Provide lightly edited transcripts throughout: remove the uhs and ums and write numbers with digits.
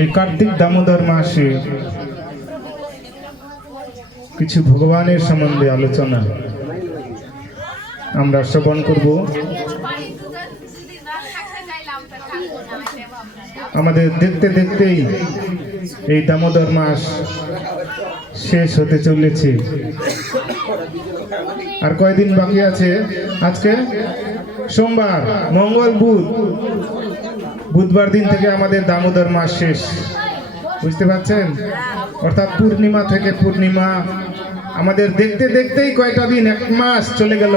এই কার্তিক দামোদর মাসে কিছু ভগবানের সম্বন্ধে আলোচনা আমরা শ্রবণ করব। আমাদের দেখতে দেখতেই এই দামোদর মাস শেষ হতে চলেছে, আর কয়দিন বাকি আছে। আজকে সোমবার, মঙ্গল, বুধবার দিন থেকে আমাদের দামোদর মাস শেষ, বুঝতে পারছেন? অর্থাৎ পূর্ণিমা থেকে পূর্ণিমা আমাদের দেখতে দেখতেই কয়টা দিন, এক মাস চলে গেল।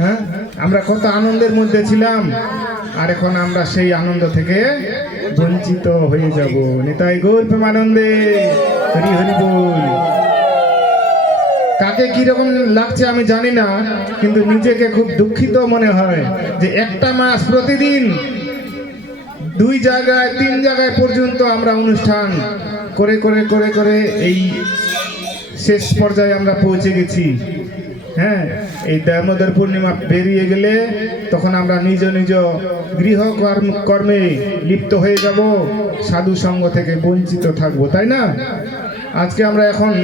হ্যাঁ, আমরা কত আনন্দের মধ্যে ছিলাম, আর এখন আমরা সেই আনন্দ থেকে বঞ্চিত হয়ে যাব। নিতাই গৌর প্রেমানন্দে, হরি হরি বল। কাকে কিরকম লাগছে আমি জানি না, কিন্তু নিজেকে খুব দুঃখিত মনে হয় যে একটা মাস প্রতিদিন 2 জায়গায় 3 জায়গায় পর্যন্ত আমরা অনুষ্ঠান করে করে করে করে এই শেষ পর্যায়ে আমরা পৌঁছে গেছি। হ্যাঁ, এই দামোদর পূর্ণিমা বেরিয়ে গেলে তখন আমরা নিজ নিজ গৃহ কর্মে লিপ্ত হয়ে যাব, সাধু সঙ্গ থেকে বঞ্চিত থাকবো, তাই না? আজকে আমরা এখন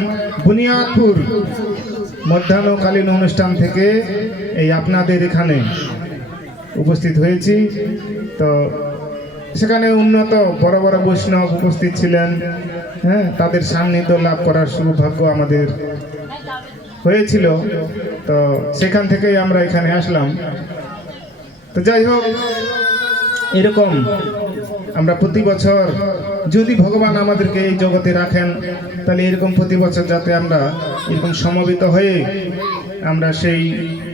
বুনিয়াদপুর মধ্যাহ্নকালীন অনুষ্ঠান থেকে এই আপনাদের এখানে উপস্থিত হয়েছি। তো সেখানে উন্নত বড় বড় বৈষ্ণব উপস্থিত ছিলেন। হ্যাঁ, তাদের সান্নিধ্য লাভ করার সৌভাগ্য আমাদের হয়েছিল। তো সেখান থেকেই আমরা এখানে আসলাম। তো যাই হোক, এরকম আমরা প্রতি বছর, যদি ভগবান আমাদেরকে এই জগতে রাখেন, তাহলে এরকম প্রতি বছর যাতে আমরা এরকম সমবেত হয়ে আমরা সেই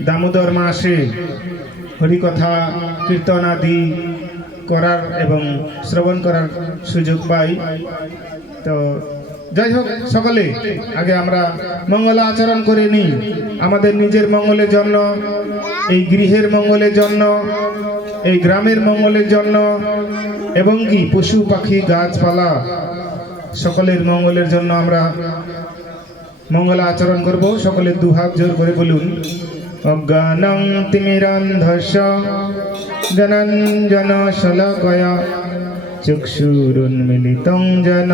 দামোদর মাসে হরিকথা কীর্তন আদি করার এবং শ্রবণ করার সুযোগ পাই। তো যাই হোক, সকলে আগে আমরা মঙ্গল আচরণ করে নিই, আমাদের নিজের মঙ্গলের জন্য, এই গৃহের মঙ্গলের জন্য, এই গ্রামের মঙ্গলের জন্য, এবং কি পশু পাখি গাছপালা সকলের মঙ্গলের জন্য আমরা মঙ্গল আচরণ করব। সকলে 2 হাত জোর করে বলুন, অজ্ঞানং তিমিরান্ধস্য জ্ঞানাঞ্জন শলাকয়া চক্ষুরুন্মিলিতং যেন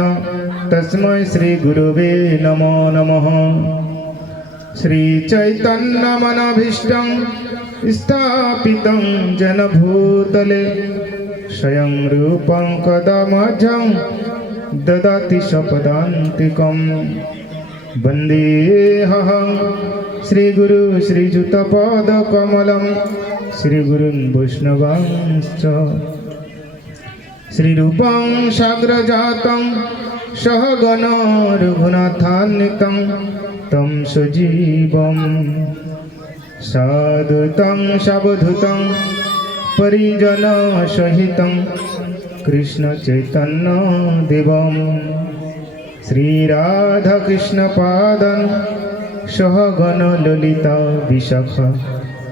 তস্मै শ্রী গুরুবে নমো নমঃ। শ্রী চৈতন্যমনভীষ্টং স্থাপিতং যেন ভূতলে স্বয়ং রূপং কদা মধ্যং দদাতি স্বপদান্তিকম। বন্দেহং শ্রীগুরু শ্রীযুতপদকমলং শ্রীগুরুन् বৈষ্ণবাंश्च। শ্রীরূপং সাগ্রজাতং সহগণ রঘুনাথান্বিতং তং সজীবং সাদুতং সাবধূতং পরিজন সহিতং কৃষ্ণ চৈতন্য দেবম। শ্রীরাধা কৃষ্ণ পাদং সহগণ ললিতা বিশাখ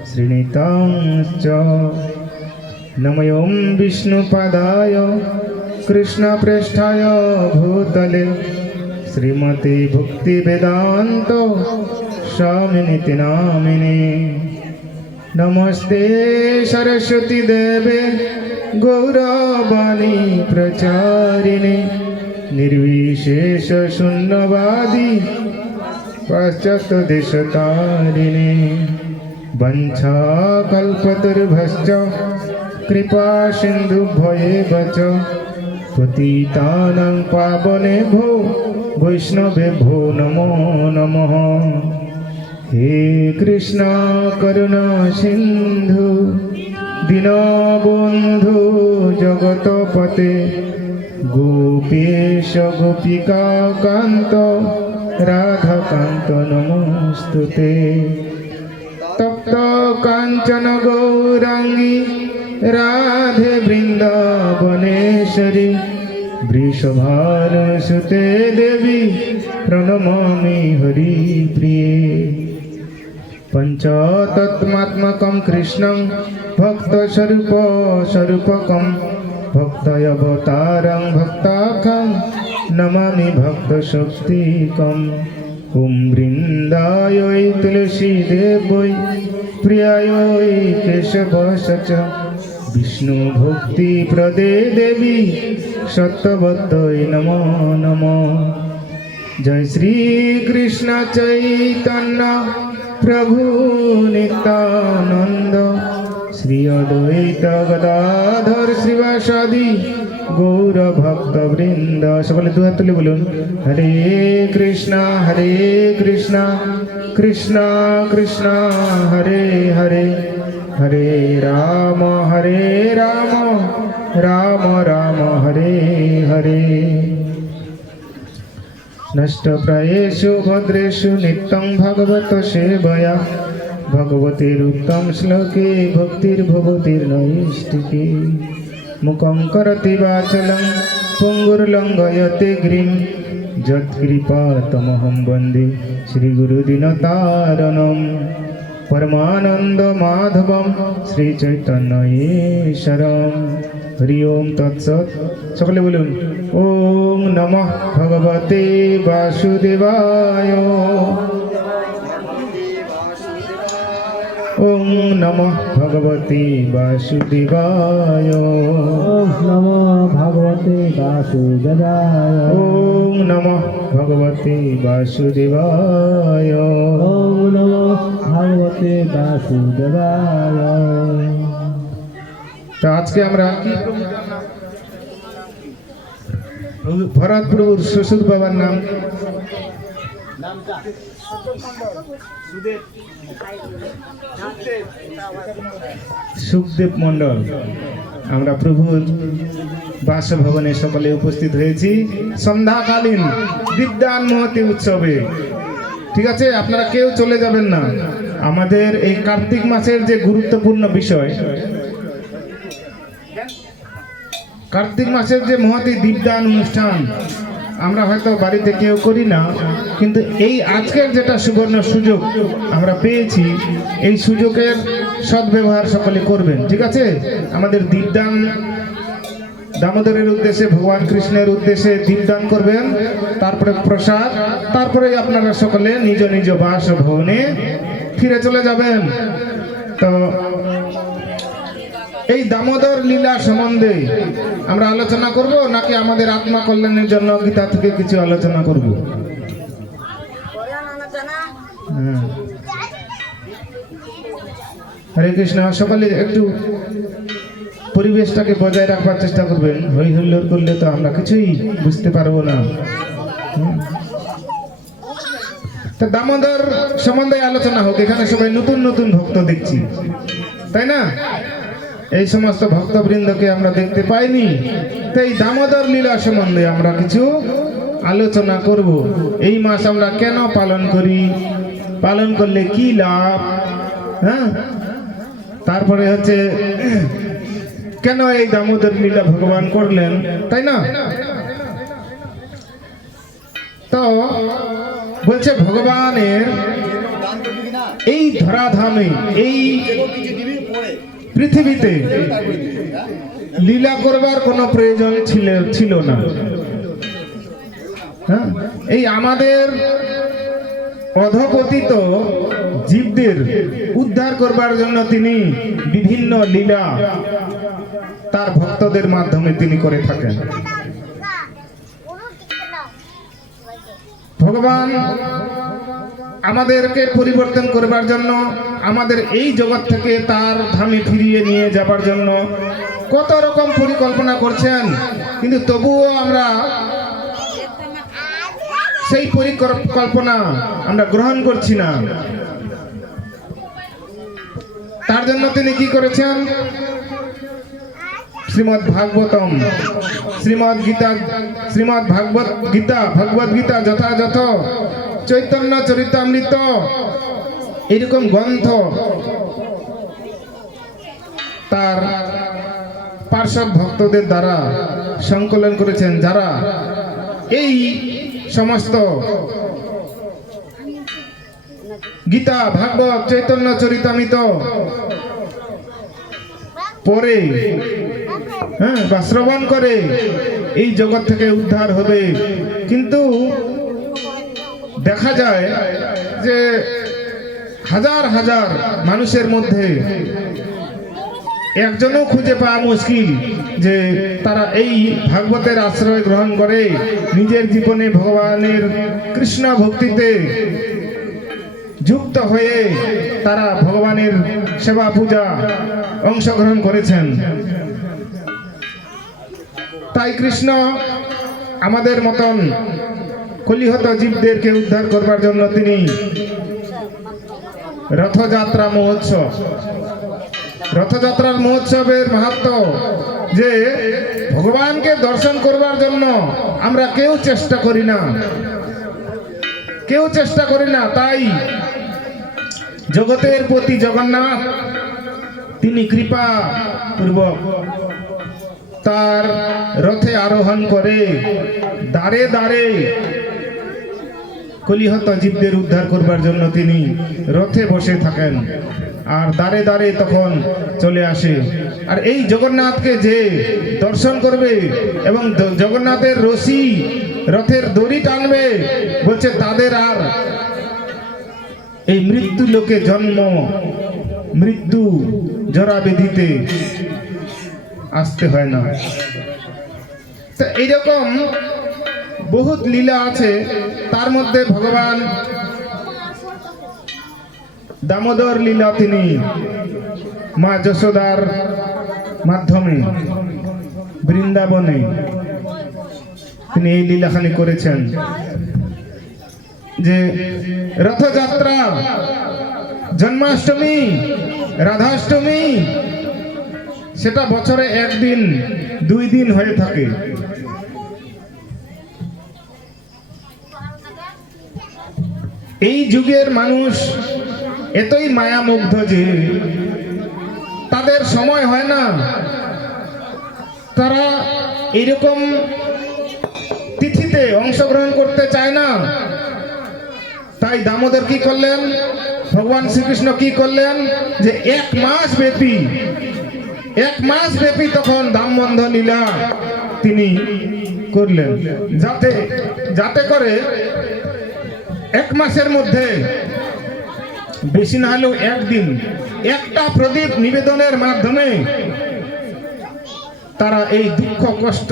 শ্রীনিতাংশ্চ। নমোঃ বিষ্ণুপাদায় কৃষ্ণপ্রেষ্ঠায় ভূতলে শ্রীমতে ভক্তিবেদান্ত স্বামিনিতি নামিনে। নমস্তে সরস্বতী দেবে গৌরবাণী প্রচারিণে निर्विशेष शून्यवादी पाश्चात्य देशतारिणे। वंशाकल्पतरुभ्यश्च कृपा सिन्धुभ्येव च पतितानां पावनेभ्यो वैष्णवेभ्यो नमो नमः। हे कृष्ण करुणा सिन्धु दीनबन्धु जगतपते गोपेश गोपिका कांत राधाकांत नमोस्तुते। तप्त कांचन गौरांगी राधे वृंदावनेश्वरी वृषभानुसुते देवी प्रणमामि हरिप्रिये। पंचतत्त्वात्मकं कृष्णं भक्तस्वरूपकं भक्तावतारं भक्ताखं नमामि भक्तशक्तिकम्। ॐ वृन्दायै तुलसीदेव्यै प्रियायै केशवस्य च विष्णु भक्ति प्रदे देवी सत्यवत्यै नमो नमो। जय श्री कृष्ण चैतन्य प्रभु नित्यानंद श्री अद्वैत गदाधर श्रीवासादि गौर भक्त वृंद। सकले दु हाथ तुले बोलुन हरे कृष्णा कृष्णा कृष्णा हरे हरे हरे राम राम राम हरे हरे। नष्टप्रायेषु भद्रेषु नित्यं भगवत सेवया भगवतीरुक्तं श्लोके भक्तिर्भवतिर्नैष्टिकी। मुखं करोति वाचालं पुङ्गुर्लङ्घयते गिरिं यत्कृपातमहं वन्दे श्रीगुरुदीनतारणं परमानंद माधवं श्रीचैतन्येश्वरं। हरि ओम तत्सत। सकले बोलुन ओम नमः भगवते वासुदेवाय। ओम नमः भगवते वासुदेवाय। ओम नमो भगवते वासुदेवाय। ओम नमः भगवते वासुदेवाय। ओम नमो भगवते वासुदेवाय। तो आज के আমরা ভরত প্রভুর শ্বশুর বাবার নাম সুখদেব মণ্ডল। আমরা প্রভুর বাসভবনে সকলে উপস্থিত হয়েছি সন্ধ্যাকালীন বিদ্যান মহতি উৎসবে। ঠিক আছে, আপনারা কেউ চলে যাবেন না। আমাদের এই কার্তিক মাসের যে গুরুত্বপূর্ণ বিষয়, কার্তিক মাসের যে মহতি দীপদান অনুষ্ঠান আমরা হয়তো বাড়িতে কেউ করি না, কিন্তু এই আজকের যেটা সুবর্ণ সুযোগ আমরা পেয়েছি, এই সুযোগের সদ্ব্যবহার সকলে করবেন। ঠিক আছে, আমাদের দীপদান দামোদরের উদ্দেশ্যে, ভগবান কৃষ্ণের উদ্দেশ্যে দীপদান করবেন, তারপরে প্রসাদ, তারপরে আপনারা সকলে নিজ নিজ বাসভবনে ফিরে চলে যাবেন। তো এই দামোদর লীলা সম্বন্ধে আমরা আলোচনা করব নাকি আমাদের আত্মা কল্যাণের জন্য গীতা থেকে কিছু আলোচনা করব? হরে কৃষ্ণ। সকলে একটু পরিবেশটাকে বজায় রাখবার চেষ্টা করবেন। হই হুল্লোড় করলে তো আমরা কিছুই বুঝতে পারবো না। তো দামোদর সম্বন্ধে আলোচনা হোক। এখানে সবাই নতুন নতুন ভক্ত দেখছি, তাই না? এই সমস্ত ভক্তবৃন্দকে আমরা দেখতে পাইনি। তো এই দামোদর লীলা সম্বন্ধে আমরা কিছু আলোচনা করব। এই মাস আমরা কেন পালন করি, পালন করলে কি লাভ, হ্যাঁ, তারপরে হচ্ছে কেন এই দামোদর লীলা ভগবান করলেন, তাই না? তো বলছে ভগবানের এই ধরাধামে, এই পৃথিবীতে লীলা করবার কোনো প্রয়োজন ছিল না। হ্যাঁ, এই আমাদের অধপতিত জীবদের উদ্ধার করবার জন্য তিনি বিভিন্ন লীলা তার ভক্তদের মাধ্যমে তিনি করে থাকেন। ভগবান আমাদেরকে পরিবর্তন করবার জন্য, আমাদের এই জগৎ থেকে তার ধামে ফিরিয়ে নিয়ে যাবার জন্য কত রকম পরিকল্পনা করছেন, কিন্তু তবুও আমরা সেই পরিকল্পনা আমরা গ্রহণ করছি না। তার জন্য তিনি কি করেছেন? শ্রীমদ্ ভাগবতম, শ্রীমদ্ ভগবত গীতা যথাযথ, চৈতন্য চরিতামৃত, এরকম গ্রন্থ তার পার্শ্বদ ভক্তদের দ্বারা সংকলন করেছেন, যারা এই সমস্ত গীতা, ভাগবত, চৈতন্য চরিতামৃত পড়ে, হ্যাঁ, বা শ্রবণ করে এই জগৎ থেকে উদ্ধার হবে। কিন্তু দেখা যায় যে হাজার হাজার মানুষের মধ্যে একজনও খুঁজে পাওয়া মুশকিল যে তারা এই ভাগবতের আশ্রয় গ্রহণ করে নিজের জীবনে ভগবানের কৃষ্ণ ভক্তিতে যুক্ত হয়ে তারা ভগবানের সেবা পূজা অংশগ্রহণ করেছেন। তাই কৃষ্ণ আমাদের মতন কলিহত জীবদেরকে উদ্ধার করবার জন্য তিনি রথযাত্রা রথযাত্রার মহোৎসবের মাহাত্ম্য যে ভগবানকে দর্শন করবার জন্য আমরা কেউ চেষ্টা করি না, তাই জগতের প্রতি জগন্নাথ তিনি কৃপা পূর্বক তার রথে আরোহণ করে দাঁড়ে দাঁড়ে কলিহত জীবদের উদ্ধার করবার জন্য তিনি রথে বসে থাকেন আর দাঁড়ে দাঁড়ে তখন চলে আসে। আর এই জগন্নাথকে যে দর্শন করবে এবং জগন্নাথের রশি রথের দড়ি টানবে, বলছে তাদের আর এই মৃত্যু লোকে জন্ম মৃত্যু জরা ব্যাধিতে আসতে হয় না। তো এইরকম বহুত লীলা আছে। তার মধ্যে ভগবান দামোদর লীলা তিনি মা যশোদার মাধ্যমে বৃন্দাবনে তিনি এই লীলাখানি করেছেন যে রথযাত্রা, জন্মাষ্টমী, রাধাষ্টমী সেটা বছরে একদিন 2 দিন হয়ে থাকে। এই যুগের মানুষ এতই মায়ামুগ্ধ যে তাদের সময় হয় না, তারা এরকম তিথিতে অংশগ্রহণ করতে চায় না। তাই দামোদর কি করলেন, ভগবান শ্রীকৃষ্ণ কি করলেন যে 1 মাস ব্যাপী তখন দামবন্ধ লীলা তিনি করলেন, যাতে করে 1 মাসের মধ্যে বেশি না হলেও একদিন একটা প্রদীপ নিবেদনের মাধ্যমে তারা এই দুঃখ কষ্ট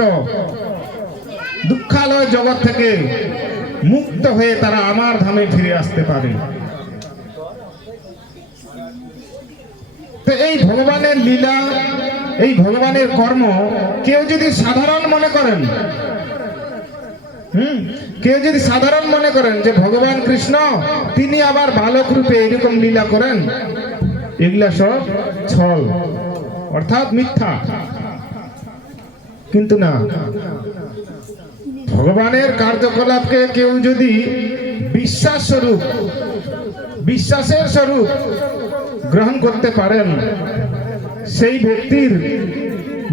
দুঃখালয় জগৎ থেকে মুক্ত হয়ে তারা আমার ধামে ফিরে আসতে পারে। তো এই ভগবানের লীলা, এই ভগবানের কর্ম কেউ যদি সাধারণ মনে করেন, যে ভগবান কৃষ্ণ তিনি আবার বালক রূপে এরকম লীলা করেন, এগুলা সব ছল অর্থাৎ মিথ্যা। কিন্তু না, ভগবানের কার্যকলাপকে কেউ যদি বিশ্বাসের স্বরূপ গ্রহণ করতে পারেন, সেই ব্যক্তির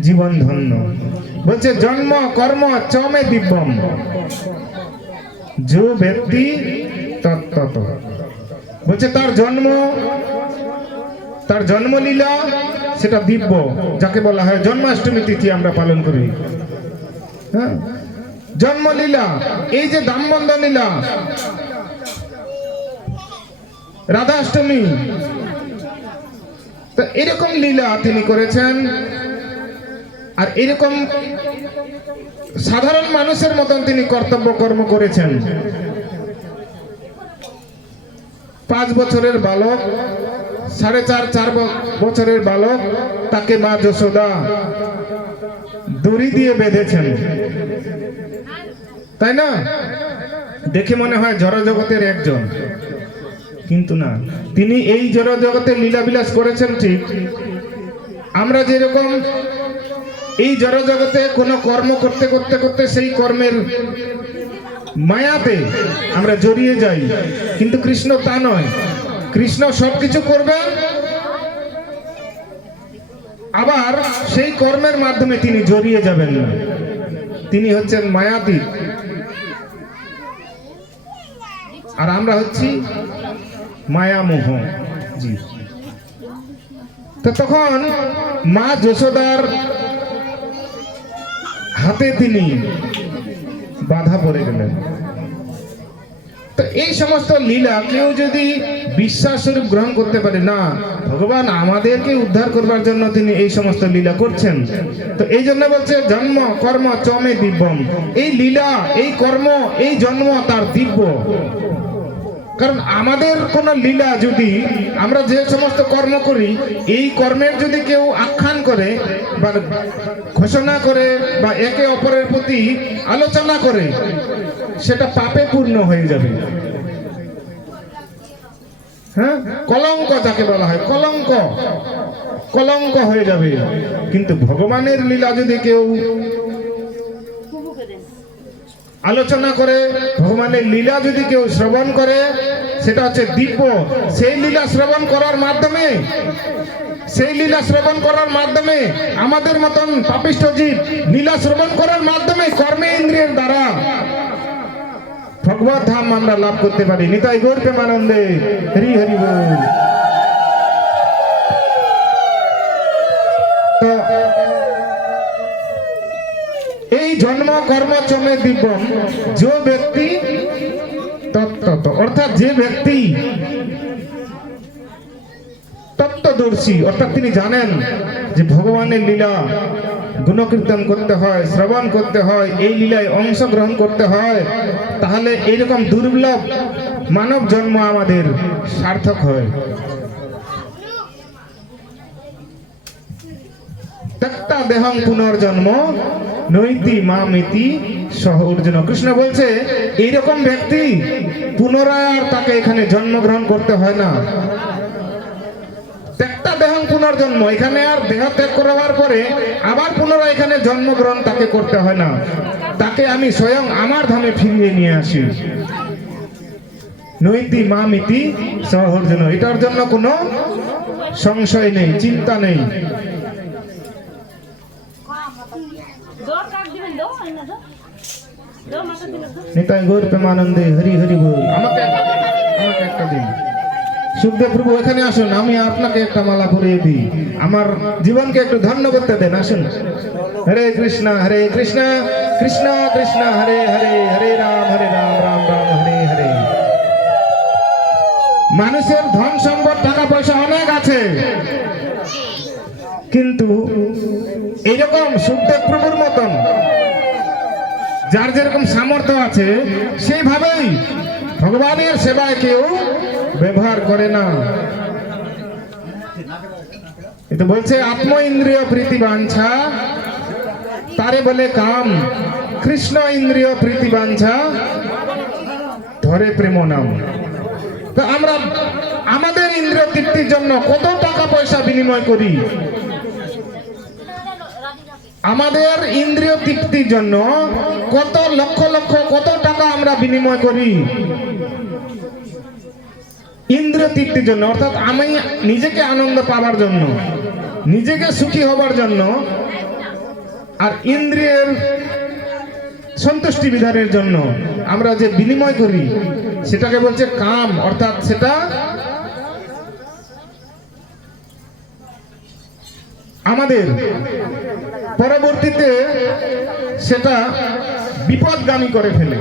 জীবন ধন্য। বলছে জন্ম কর্ম চমে দিব্যম, যে ব্যক্তি তত্ত্বত, বলছে তার জন্মলীলা সেটা দিব্য, যাকে বলা হয় জন্মাষ্টমী তিথি আমরা পালন করি। হ্যাঁ, জন্মলীলা, এই যে দামবন্ধ লীলা, রাধাষ্টমী, তো এরকম লীলা তিনি করেছেন। আর এরকম সাধারণ মানুষের মতন তিনি কর্তব্য কর্ম করেছেন। 5 বছরের বালক, 4.5 বছরের বালক, তাকে মা যশোদা দড়ি দিয়ে বেঁধেছেন, তাই না? দেখে মনে হয় জড়জগতের একজন, কিন্তু না, তিনি এই জড়জগতে লীলাবিলাস করেছেন ঠিক। আমরা যেরকম এই জড়জগতে কোনো কর্ম করতে করতে করতে সেই কর্মের মায়াতে আমরা জড়িয়ে যাই, কিন্তু কৃষ্ণ তা নয়। কৃষ্ণ সবকিছু করবেন, আবার সেই কর্মের মাধ্যমে তিনি জড়িয়ে যাবেন না। তিনি হচ্ছেন মায়াতীত, আর আমরা হচ্ছি মায়ামোহ জীব। তো তখন মা যশোদার হাতে তিনি বাধা পড়ে গেলেন। তো এই সমস্ত লীলা কেউ যদি বিশ্বাস স্বরূপ গ্রহণ করতে পারে না, ভগবান আমাদেরকে উদ্ধার করবার জন্য তিনি এই সমস্ত লীলা করছেন। তো এই জন্য বলছে জন্ম কর্ম চমে দিব্যম, এই লীলা এই কর্ম এই জন্ম তার দিব্য। কারণ আমাদের কোন লীলা যদি আমরা যে সমস্ত কর্ম করি, এই কর্মের যদি কেউ আখ্যান করে বা ঘোষণা করে বা একে অপরের প্রতি আলোচনা করে, সেটা পাপে পূর্ণ হয়ে যাবে। হ্যাঁ, কলঙ্ক যাকে বলা হয়, কলঙ্ক কলঙ্ক হয়ে যাবে। কিন্তু ভগবানের লীলা যদি কেউ আলোচনা করে, ভগবানের লীলা যদি কেউ শ্রবণ করে, সেটা হচ্ছে দিব্য। সেই লীলা শ্রবণ করার মাধ্যমে, সেই লীলা শ্রবণ করার মাধ্যমে আমাদের মতন পাপিষ্ঠ জীব লীলা শ্রবণ করার মাধ্যমে কর্মে ইন্দ্রিয়ের দ্বারা ভগবত ধাম আমরা লাভ করতে পারি। নিতাই গৌর প্রেমানন্দে হরি হরি বল। তো এই জন্ম কর্ম চমে দিব্যম, যে ব্যক্তি তত্ত্ব, অর্থাৎ যে ব্যক্তি তত্ত্বদর্শী, অর্থাৎ তিনি জানেন যে ভগবানের লীলা গুণকীর্তন করতে হয়, শ্রবণ করতে হয়, এই লীলায় অংশগ্রহণ করতে হয়, তাহলে এইরকম দুর্লভ মানব জন্ম আমাদের সার্থক হয়। ত্যক্তা দেহং পুনর্জন্ম নৈতি মামিতি সহ অর্জুন। কৃষ্ণ বলছে এইরকম ব্যক্তি পুনরায় আর তাকে এখানে জন্মগ্রহণ করতে হয় না। ত্যক্তা দেহং পুনর্জন্ম, এখানে আর দেহ ত্যাগ করার পরে আবার পুনরায় এখানে জন্মগ্রহণ তাকে করতে হয় না, তাকে আমি স্বয়ং আমার ধামে ফিরিয়ে নিয়ে আসি। নৈতি মামিতি সহ অর্জুন, এটার জন্য কোনো সংশয় নেই, চিন্তা নেই। নিতাই গৌর প্রেমানন্দে হরি হরি বল। আমাকে একটা দিন সুখদেব প্রভু, এখানে আসুন, আমি আপনাকে একটা মালা পরিয়ে দিই, আমার জীবনকে একটু ধন্য করতে দেন। আসুন। হরে কৃষ্ণ কৃষ্ণ কৃষ্ণ হরে হরে, হরে রাম রাম রাম হরে হরে। মানুষের ধন সম্পদ টাকা পয়সা অনেক আছে, কিন্তু এইরকম সুখদেব প্রভুর মতন যার যেরকম সামর্থ্য আছে সেইভাবেই ভগবানের সেবায় কেউ ব্যবহার করে না। এটা বলছে আত্ম ইন্দ্রিয় প্রীতি বাঞ্ছা তারে বলে কাম, কৃষ্ণ ইন্দ্রিয় প্রীতি বাঞ্ছা ধরে প্রেম নাম। তো আমরা আমাদের ইন্দ্রিয় তৃপ্তির জন্য কত টাকা পয়সা বিনিময় করি, আমাদের ইন্দ্রিয় তৃপ্তির জন্য কত লক্ষ লক্ষ কত টাকা আমরা বিনিময় করি ইন্দ্রিয় তৃপ্তির জন্য, অর্থাৎ আমি নিজেকে আনন্দ পাবার জন্য, নিজেকে সুখী হবার জন্য, আর ইন্দ্রিয়ের সন্তুষ্টি বিধানের জন্য আমরা যে বিনিময় করি সেটাকে বলছে কাম। অর্থাৎ সেটা আমাদের পরবর্তীতে সেটা বিপদগামী করে ফেলে।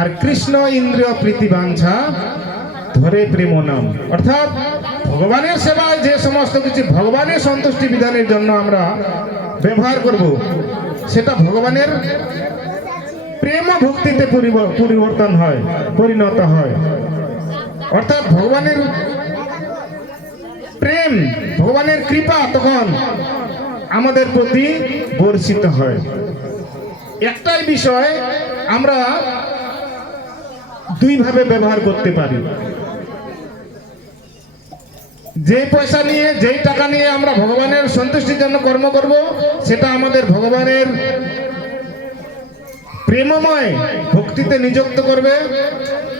আর কৃষ্ণ ইন্দ্রিয় প্রীতি বাঞ্ছা ধরে প্রেম নাম, অর্থাৎ ভগবানের সেবায় যে সমস্ত কিছু ভগবানের সন্তুষ্টি বিধানের জন্য আমরা ব্যবহার করব, সেটা ভগবানের প্রেম ভক্তিতে পরিবর্তন হয়, পরিণত হয়। অর্থাৎ ভগবানের প্রেম, ভগবানের কৃপা তখন আমাদের প্রতি বর্ষিত হয়। একটাই বিষয় আমরা দুই ভাবে ব্যবহার করতে পারি। যে পয়সা নিয়ে, যেই টাকা নিয়ে আমরা ভগবানের সন্তুষ্টির জন্য কর্ম করব, সেটা আমাদের ভগবানের প্রেমময় ভক্তিতে নিযুক্ত করবে।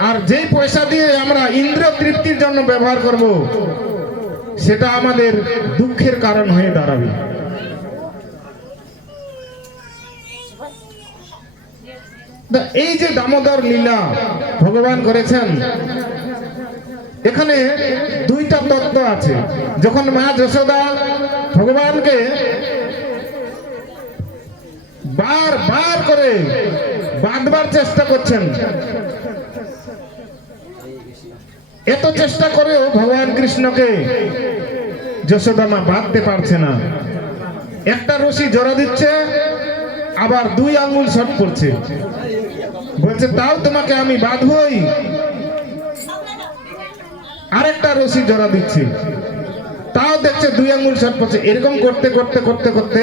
আর যেই পয়সা দিয়ে আমরা ইন্দ্রিয় তৃপ্তির জন্য ব্যবহার করব, সেটা আমাদের দুঃখের কারণ হয়ে দাঁড়াবে। এই যে দামোদর লীলা ভগবান করেছেন, এখানে দুইটা তত্ত্ব আছে। যখন মা যশোদা ভগবানকে বার বার করে বাঁধবার চেষ্টা করছেন। এত চেষ্টা করেও ভগবান কৃষ্ণকে যশোদা মা বাঁধতে পারছে না। একটা রশি জোড়া দিচ্ছে, আবার 2 আঙ্গুল শর্ট পড়ছে, বলছে তাও তোমাকে আমি বাঁধবই। আরেকটা রশি জোড়া দিচ্ছে, তাও দেখছে 2 আঙ্গুল শর্ট পড়ছে। এরকম করতে করতে করতে করতে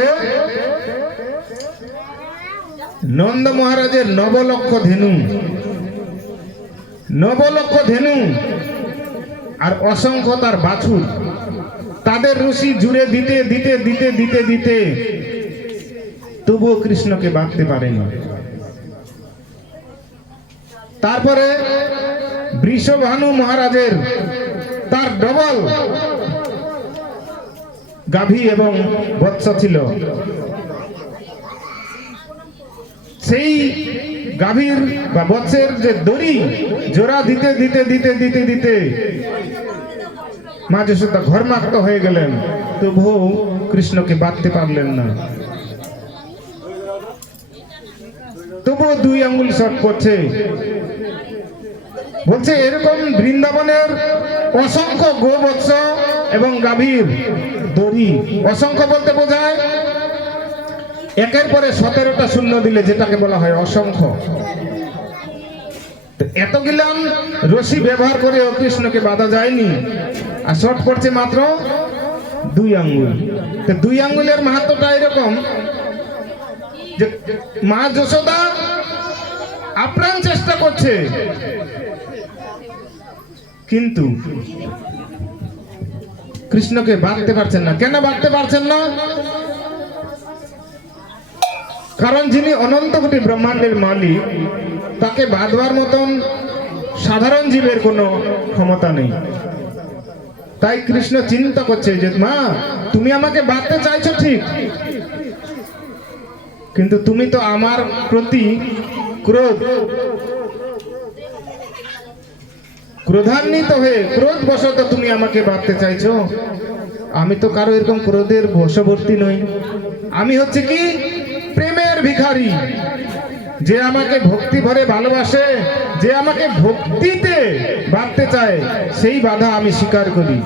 নন্দ মহারাজের 9 লক্ষ ধেনু আর অসংখ্য তার বাছুর, তাদের রশি জুড়ে দিতে দিতে দিতে দিতে দিতে তবুও কৃষ্ণকে বাঁধতে পারেনি। তারপরে বৃষভানু মহারাজের তার ডবল গাভী এবং বৎস ছিল, সেই গাভীর বা বৎসের যে দড়ি জোড়া দিতে দিতে দিতে দিতে দিতে মা যশোদা ঘর্মাক্ত হয়ে গেলেন, তবুও কৃষ্ণকে বাঁধতে পারলেন না। তবুও 2 আঙ্গুল শর্ট পড়ছে। বলছে এরকম বৃন্দাবনের অসংখ্য গোবৎস এবং গাভীর দড়ি, অসংখ্য বলতে বোঝায় একের পরে 17টা শূন্য দিলে যেটাকে বলা হয় অসংখ্য। এতগুলাম রশি ব্যবহার করে কৃষ্ণকে বাঁধা যায়নি, আর শর্ট পড়ছে মাত্র 2 আঙ্গুল। 2 আঙ্গুলের মাহাত্ম্যটা এরকম যে মা যশোদা আপ্রাণ চেষ্টা করছে, কিন্তু কৃষ্ণকে বাঁধতে পারছেন না। কেন বাঁধতে পারছেন না? কারণ যিনি অনন্ত কোটি ব্রহ্মাণ্ডের মালিক, তাকে বাঁধবার মতন সাধারণ জীবের কোনো ক্ষমতা নেই। তাই কৃষ্ণ চিন্তা করছে যে মা তুমি আমাকে বাঁধতে চাইছো ঠিক, কিন্তু তুমি তো আমার প্রতি ক্রোধান্বিত হয়ে ক্রোধবশত তুমি আমাকে বাঁধতে চাইছো। আমি তো কারো এরকম ক্রোধের বশবর্তী নই। আমি হচ্ছে কি প্রেমের ভিখারি, যে আমাকে ভক্তি ভরে ভালোবাসে, যে আমাকে ভক্তিতে বাঁধতে চায়, সেই বাধা আমি স্বীকার করি।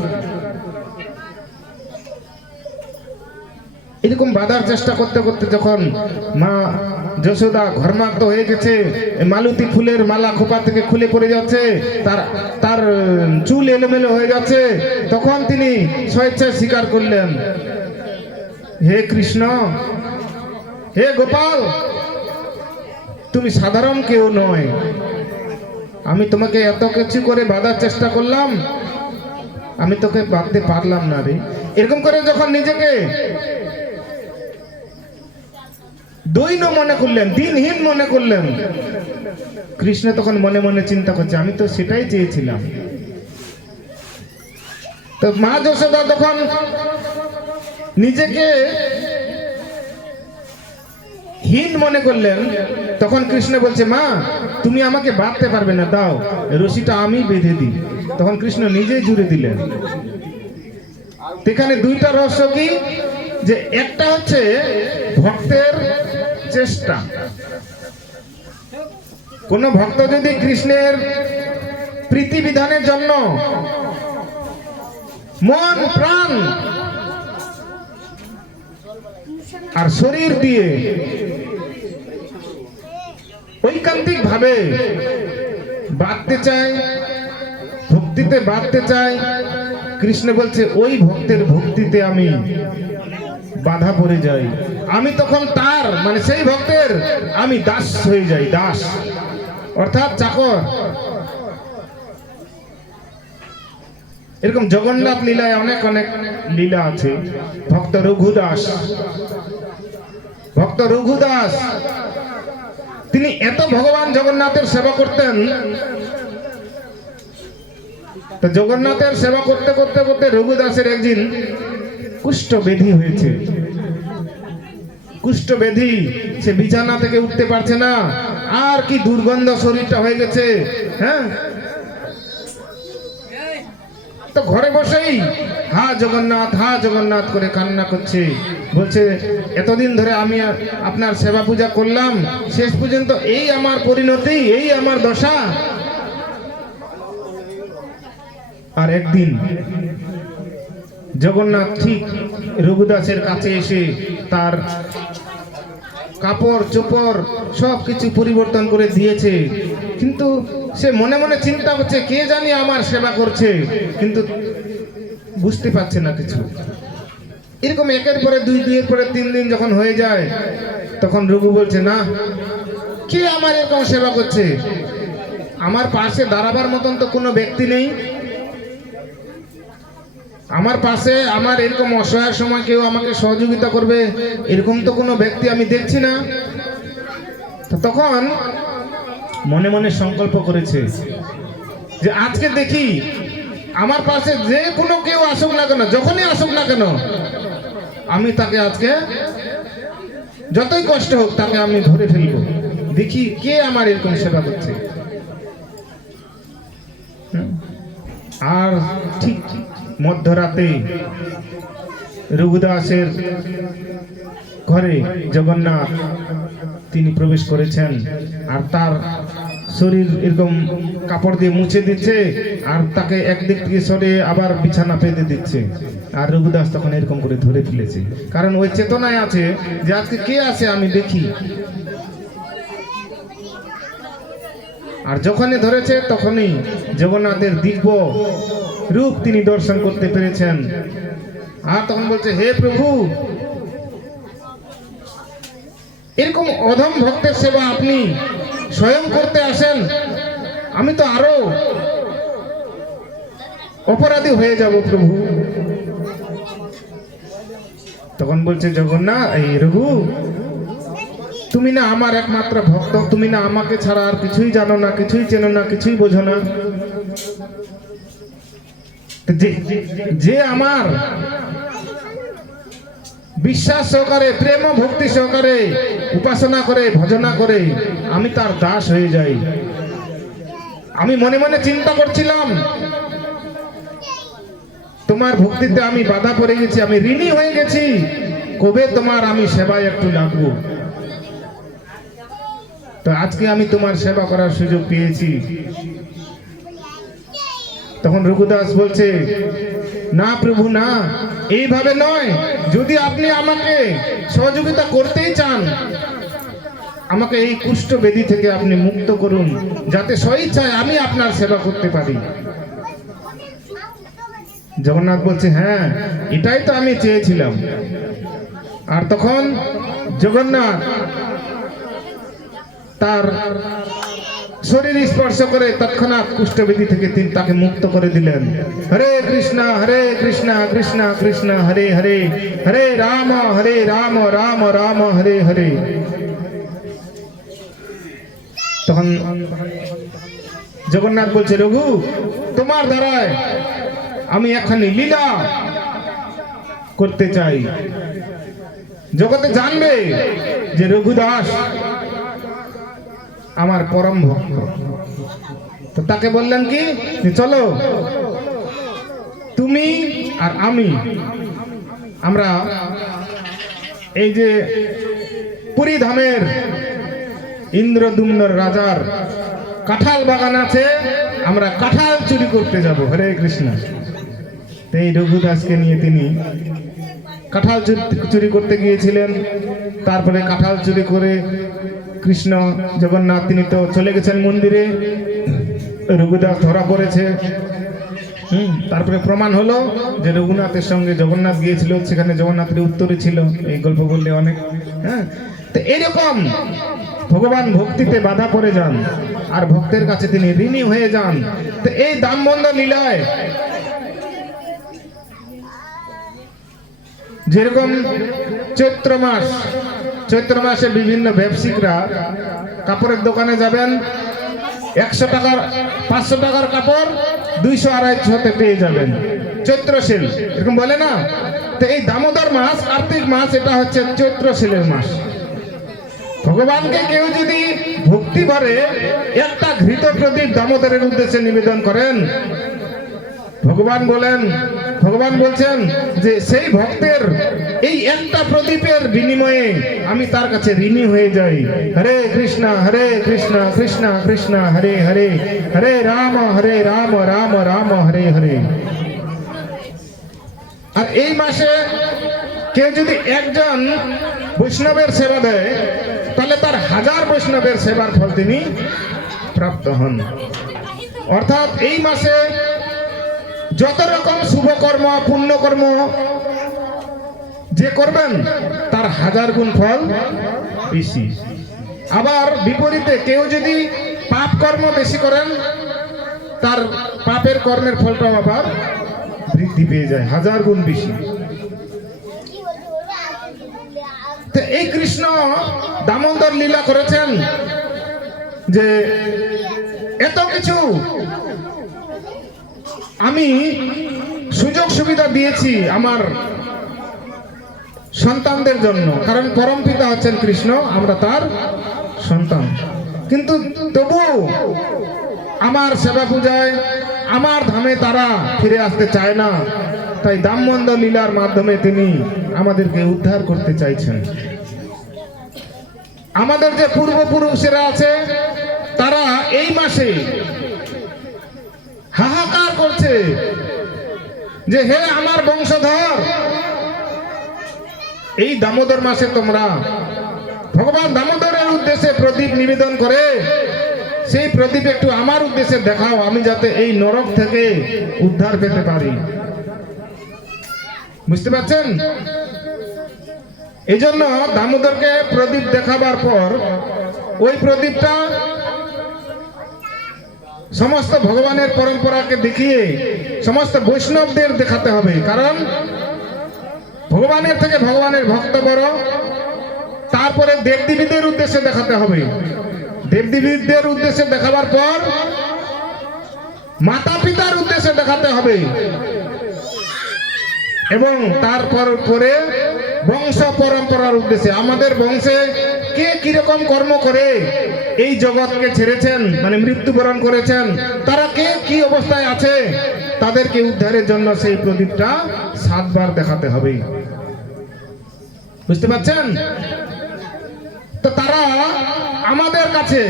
এরকম বাধার চেষ্টা করতে করতে যখন মা যশোদা ঘর্মাক্ত হয়ে গেছে, মালতী ফুলের মালা খোপা থেকে খুলে পড়ে যাচ্ছে, তার চুল এলোমেলো হয়ে যাচ্ছে, তখন তিনি স্বেচ্ছায় স্বীকার করলেন, হে কৃষ্ণ, হে গোপাল, তুমি সাধারণ কেউ নয়। আমি তোমাকে এত কিছু করে বাঁধার চেষ্টা করলাম, আমি তোকে বাঁধতে পারলাম না রে। এরকম করে যখন নিজেকে দৈন্য মনে করলেন, দিনহীন মনে করলেন, কৃষ্ণ তখন মনে মনে চিন্তা করছে আমি তো সেটাই চেয়েছিলাম। তো মা যশোদা তখন নিজেকে হীন মনে করলেন, তখন কৃষ্ণ বলছে মা তুমি আমাকে বাঁধতে পারবে না, দাও রশিটা আমি বেঁধে দিই। তখন কৃষ্ণ নিজেই জুড়ে দিলেন। এখানে 2টা রহস্য কি, যে একটা হচ্ছে ভক্তের চেষ্টা। কোন ভক্ত যদি কৃষ্ণের প্রীতি বিধানের জন্য মন প্রাণ আর শরীর দিয়ে ঐকান্তিক ভাবে বাঁধতে চায়, ভক্তিতে বাঁধতে চায়, কৃষ্ণ বলছে ওই ভক্তের ভক্তিতে আমি বাধা পড়ে যাই। আমি তখন তার মানে সেই ভক্তের আমি দাস হয়ে যাই, দাস অর্থাৎ চাকর। এরকম জগন্নাথ লীলায় অনেক অনেক লীলা আছে। ভক্ত রঘুদাস তিনি এত ভগবান জগন্নাথের সেবা করতেন। তো জগন্নাথের সেবা করতে করতে করতে রঘুদাসের একদিন কুষ্ঠ ব্যাধি হয়েছে। কুষ্ঠ ব্যাধি, সে বিছানা থেকে উঠতে পারছে না, আর কি দুর্গন্ধ শরীরটা হয়ে গেছে। হ্যাঁ, তো ঘরে বসেই হা জগন্নাথ করে কান্না করছে, বলছে এতদিন ধরে আমি আপনার সেবা পূজা করলাম, শেষ পর্যন্ত এই আমার পরিণতি, এই আমার দশা। আর একদিন জগন্নাথ ঠিক রঘুদাসের কাছে এসে তার কাপড় চোপড় সব কিছু পরিবর্তন করে দিয়েছে, কিন্তু সে মনে মনে চিন্তা করছে কে জানি আমার সেবা করছে, কিন্তু বুঝতে পারছে না কিছু। এরকম একের পরে দুই, দুইয়ের পরে 3 দিন যখন হয়ে যায়, তখন রঘু বলছে না, কে আমার এরকম সেবা করছে? আমার পাশে দাঁড়াবার মতন তো কোনো ব্যক্তি নেই, আমার পাশে আমার এরকম অসহায় সময় কেউ আমাকে সহযোগিতা করবে এরকম তো কোনো ব্যক্তি আমি দেখছি না। তো তখন মনে মনে সংকল্প করেছে যে আজকে দেখি আমার পাশে যে কোনো কেউ আসুক না কেন, যখনই আসুক না কেন, আমি তাকে আজকে যতই কষ্ট হোক তাকে আমি ধরে ফেলবো, দেখি কে আমার এরকম সেবা করছে। আর ঠিক মধ্যরাতে রঘুদাসের ঘরে জগন্নাথ তিনি প্রবেশ করেছেন, আর তার শরীর এরকম কাপড় দিয়ে মুছে দিচ্ছে, আর তাকে একদিক থেকে সরে আবার বিছানা পেতে দিচ্ছে। আর রঘুদাস তখন এরকম করে ধরে ফেলেছে, কারণ ওই চেতনায় আছে যে আজকে কে আছে আমি দেখি। আর যখনই ধরেছে তখনই জগন্নাথের দিব্য রূপ তিনি দর্শন করতে পেরেছেন। আর তখন বলছে, হে প্রভু, এরকম অধম ভক্তের সেবা আপনি স্বয়ং করতে আসেন, আমি তো আরো অপরাধী হয়ে যাব প্রভু। তখন বলছে জগন্নাথ, এই রঘু, তুমি না আমার একমাত্র ভক্ত, তুমি না আমাকে ছাড়া আর কিছুই জানো না, কিছুই চেনো না, কিছুই বোঝো না। যে আমার বিশ্বাস সহকারে, প্রেম ভক্তি সহকারে উপাসনা করে, ভজনা করে, আমি তার দাস হয়ে যাই। আমি মনে মনে চিন্তা করছিলাম তোমার ভক্তিতে আমি বাধা পড়ে গেছি, আমি ঋণী হয়ে গেছি, কবে তোমার আমি সেবায় একটু লাগবো। তো আজকে আমি তোমার সেবা করার সুযোগ পেয়েছি। তখন রঘুদাস বলছে, না প্রভু না, এইভাবে নয়, যদি আপনি আমাকে সহযোগিতা করতেই চান, আমাকে এই কুষ্ঠ বেদি থেকে আপনি মুক্ত করুন, যাতে স্বইচ্ছায় আমি আপনার সেবা করতে পারি। জগন্নাথ বলছে, হ্যাঁ, এটাই তো আমি চেয়েছিলাম। আর তখন জগন্নাথ তার শরীর স্পর্শ করে তৎক্ষণাৎ কুষ্ঠবেদী থেকে তিনি তাকে মুক্ত করে দিলেন। হরে কৃষ্ণ কৃষ্ণ কৃষ্ণ হরে হরে, হরে রাম রাম রাম হরে হরে। তখন জগন্নাথ বলছে, রঘু, তোমার দ্বারায় আমি এখানে লীলা করতে চাই, জগতে জানবে যে রঘুদাস আমার পরম ভক্ত। তো তাকে বললেন কি, চলো তুমি আর আমি, আমরা এই যে পুরী ধামের ইন্দ্রদুম্নর রাজার কাঁঠাল বাগান আছে, আমরা কাঁঠাল চুরি করতে যাব। হরে কৃষ্ণ। এই রঘুদাসকে নিয়ে তিনি কাঁঠাল চুরি করতে গিয়েছিলেন। তারপরে কাঁঠাল চুরি করে কৃষ্ণ জগন্নাথ তিনি তো চলে গেছেন মন্দিরে, রঘুদাস ধরা পড়েছে। তারপরে প্রমাণ হলো যে রঘুনাথের সঙ্গে জগন্নাথ গিয়েছিল, সেখানে জগন্নাথের উত্তরে ছিল। এই গল্প বললে অনেক। হ্যাঁ, তো এরকম ভগবান ভক্তিতে বাধা পড়ে যান, আর ভক্তের কাছে তিনি ঋণী হয়ে যান। তো এই দামবন্ধ লীলায় যেরকম চৈত্র মাসে বিভিন্ন ব্যবসায়িকরা কাপড়ের দোকানে যাবেন, 100 টাকার 500 টাকার কাপড় 200-250 পেয়ে যাবেন, চৈত্র সেল এরকম বলে না। তো এই দামোদর মাস, কার্তিক মাস, এটা হচ্ছে চৈত্র সেলের মাস। ভগবানকে কেউ যদি ভক্তি ভরে একটা ঘৃত প্রদীপ দামোদরের উদ্দেশ্যে নিবেদন করেন, ভগবান বলছেন যে সেই ভক্তের এই একটা প্রদীপের বিনিময়ে আমি তার কাছে ঋণী হয়ে যাই। হরে কৃষ্ণ কৃষ্ণ কৃষ্ণ হরে হরে, হরে রাম রাম রাম হরে হরে। আর এই মাসে কেউ যদি একজন বৈষ্ণবের সেবা দেয় তাহলে তার 1000 বৈষ্ণবের সেবার ফল তিনি প্রাপ্ত হন। অর্থাৎ এই মাসে যত রকম শুভকর্ম পুণ্যকর্ম যে করবেন তার 1000 গুণ ফল বেশি। আবার বিপরীতে কেউ যদি পাপ কর্ম বেশি করেন তার পাপের কর্মের ফলটাও আবার বৃদ্ধি পেয়ে যায় 1000 গুণ বেশি। তো এই কৃষ্ণ দামোদর লীলা করেছেন যে এত কিছু আমি সুযোগ সুবিধা দিয়েছি আমার সন্তানদের জন্য, কারণ পরম পিতা হচ্ছেন কৃষ্ণ, আমরা তার সন্তান। কিন্তু তবু আমার সেবা পূজায় আমার ধামে তারা ফিরে আসতে চায় না। তাই দামোদর লীলার মাধ্যমে তিনি আমাদেরকে উদ্ধার করতে চাইছেন। আমাদের যে পূর্বপুরুষেরা আছে তারা এই মাসে হাহাকার করছে যে হে আমার বংশধর, এই দামোদর মাসে তোমরা ভগবান দামোদরের উদ্দেশ্যে প্রদীপ নিবেদন করে সেই প্রদীপ একটু আমার উদ্দেশ্যে দেখাও, আমি যাতে এই নরক থেকে উদ্ধার পেতে পারি। বুঝতে পারছেন? এই জন্য দামোদরকে প্রদীপ দেখাবার পর ওই প্রদীপটা সমস্ত ভগবানের পরম্পরাকে দেখিয়ে সমস্ত বৈষ্ণবদের দেখাতে হবে, কারণ ভগবানের থেকে ভগবানের ভক্ত বড়। তারপরে দেবদেবীদের উদ্দেশ্যে দেখাতে হবে, দেবদেবীদের উদ্দেশ্যে দেখাবার পর মাতা পিতার উদ্দেশ্যে দেখাতে হবে, এবং তারপর পরে বংশ পরম্পরার উদ্দেশ্যে আমাদের বংশে কে কিরকম কর্ম করে এই জগৎকে ছেড়েছেন, মানে মৃত্যুবরণ করেছেন, তারা কে কি অবস্থায় আছে, তাদেরকে উদ্ধারের জন্য সেই প্রদীপটা 7 বার দেখাতে হবে। বুঝতে পারছেন? তো তারা আমাদের কাছে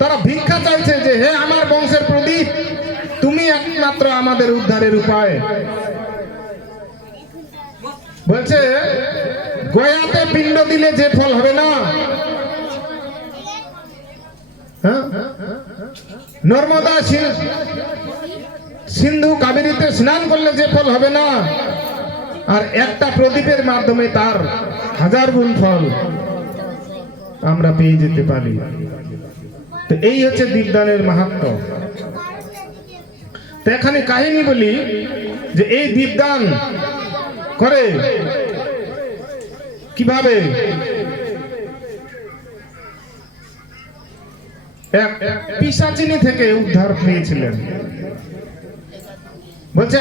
তারা ভিক্ষা চাইছে যে হে আমার বংশের প্রদীপ, তুমি একমাত্র আমাদের উদ্ধারের উপায়। বলছে গয়াতে পিণ্ড দিলে যে ফল হবে না, নর্মদা সিন্ধু কাবেরীতে স্নান করলে যে ফল হবে না, আর একটা প্রদীপের মাধ্যমে তার 1000 গুণ ফল আমরা পেয়ে যেতে পারি। তো এই হচ্ছে দীপদানের মাহাত্ম্য। তো এখানে কাহিনী বলি যে এই দীপদান করে কিভাবে এক পিশাচিনী থেকে উদ্ধার পেয়েছিলেন। বলছে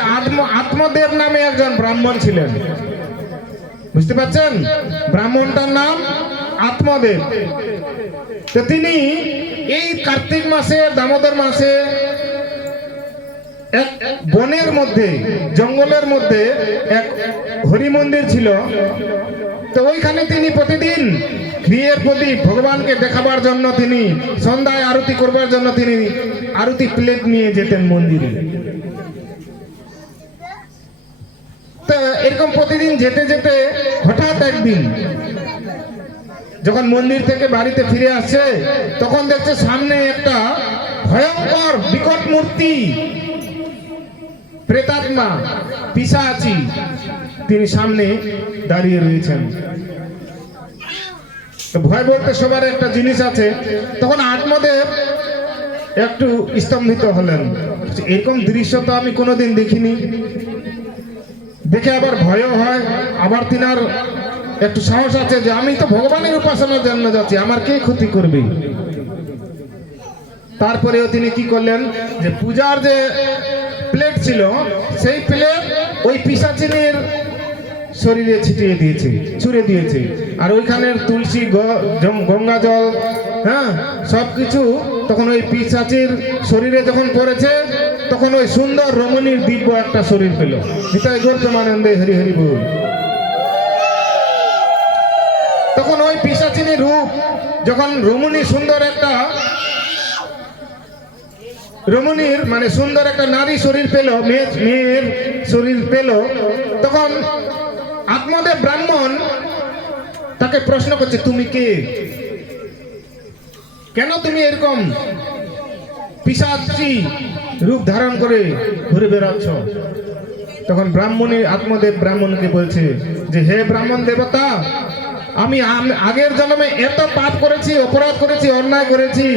আত্মদেব নামে একজন ব্রাহ্মণ ছিলেন। বুঝতে পারছেন? ব্রাহ্মণটার নাম আত্মদেব। তো তিনি এই কার্তিক মাসে দামোদর মাসে এক বনের মধ্যে জঙ্গলের মধ্যে এক হরি মন্দির ছিল। তো ওইখানে তিনি প্রতিদিন ঘিয়ের প্রদীপ ভগবানকে দেখাবার জন্য, তিনি সন্ধ্যায় আরতি করবার জন্য তিনি আরতি প্লেট নিয়ে যেতেন মন্দিরে। তো এরকম প্রতিদিন যেতে যেতে হঠাৎ একদিন যখন মন্দির থেকে বাড়িতে ফিরে আসছে, তখন দেখছে সামনে একটা ভয়ঙ্কর বিকট মূর্তি, প্রেতাত্মা পিশাচী, তিনি সামনে দাঁড়িয়ে রয়েছেন। তো ভয় বলতে সবার একটা জিনিস আছে। তখন আত্মদেব একটু স্তম্ভিত হলেন, এরকম দৃশ্য তো আমি কোনোদিন দেখিনি। দেখে আবার ভয়ও হয়, আবার তিনার একটু সাহস আছে যে আমি তো ভগবানের উপাসনার জন্য যাচ্ছি, আমার কে ক্ষতি করবে। তারপরেও তিনি কি করলেন, যে পূজার যে প্লেট ছিল সেই প্লেট ওই পিশাচিনীর শরীরে ছিটিয়ে দিয়েছে, ছুঁড়ে দিয়েছে। আর ওইখানের তুলসী, গঙ্গা জল, হ্যাঁ, সবকিছু তখন ওই পিশাচির শরীরে যখন পড়েছে, তখন ওই সুন্দর রমণীর দিব্য একটা শরীর পেল। নিতাই গৌর প্রেমানন্দে হরি হরি বল। তখন ওই পিশাচিনী রূপ যখন রমণী সুন্দর একটা রমণীর মানে সুন্দর একটা নারী শরীর পেল, মেয়ের শরীর পেল, তখন আত্মদেব ব্রাহ্মণ তাকে প্রশ্ন করছে, তুমি কে? কেন তুমি এরকম পিশাচী রূপ ধারণ করে ঘুরে বেড়াচ্ছ? তখন ব্রাহ্মণী আত্মদেব ব্রাহ্মণকে বলছে যে, হে ব্রাহ্মণ দেবতা, আমি আগের জন্মে এত পাপ করেছি, অপরাধ করেছি, অন্যায় করেছি,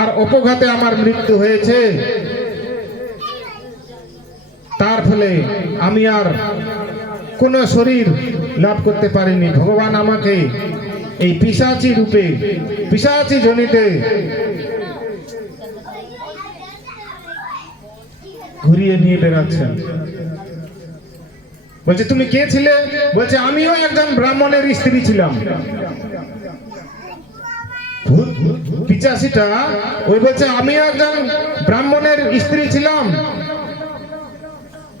আর অপঘাতে আমার মৃত্যু হয়েছে। তার ফলে আমি আর কোন শরীর লাভ করতে পারিনি। ভগবান আমাকে এই পিশাচী রূপে, পিশাচী জনিতে ঘুরিয়ে নিয়ে বেড়াচ্ছেন। বলছে, তুমি কে ছিলে? বলছে, আমিও একজন ব্রাহ্মণের স্ত্রী ছিলাম। পিশাচীটা ওই বলছে, আমিও একজন ব্রাহ্মণের স্ত্রী ছিলাম,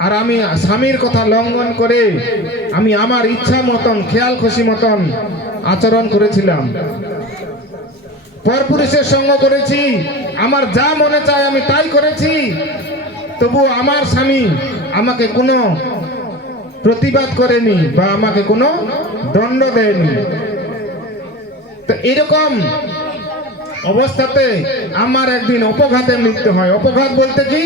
আর আমি স্বামীর কথা লঙ্ঘন করে আমি আমার ইচ্ছা মতন, খেয়াল খুশি মতন আচরণ করেছিলাম, পরপুরুষের সঙ্গ করেছি, আমার যা মনে চায় আমি তাই করেছি। তবু আমার স্বামী আমাকে কোনো প্রতিবাদ করেনি বা আমাকে কোনো দণ্ড দেয়নি। তো এরকম অবস্থাতে আমার একদিন অপঘাতে মৃত্যু হয়। অপঘাত বলতে কি?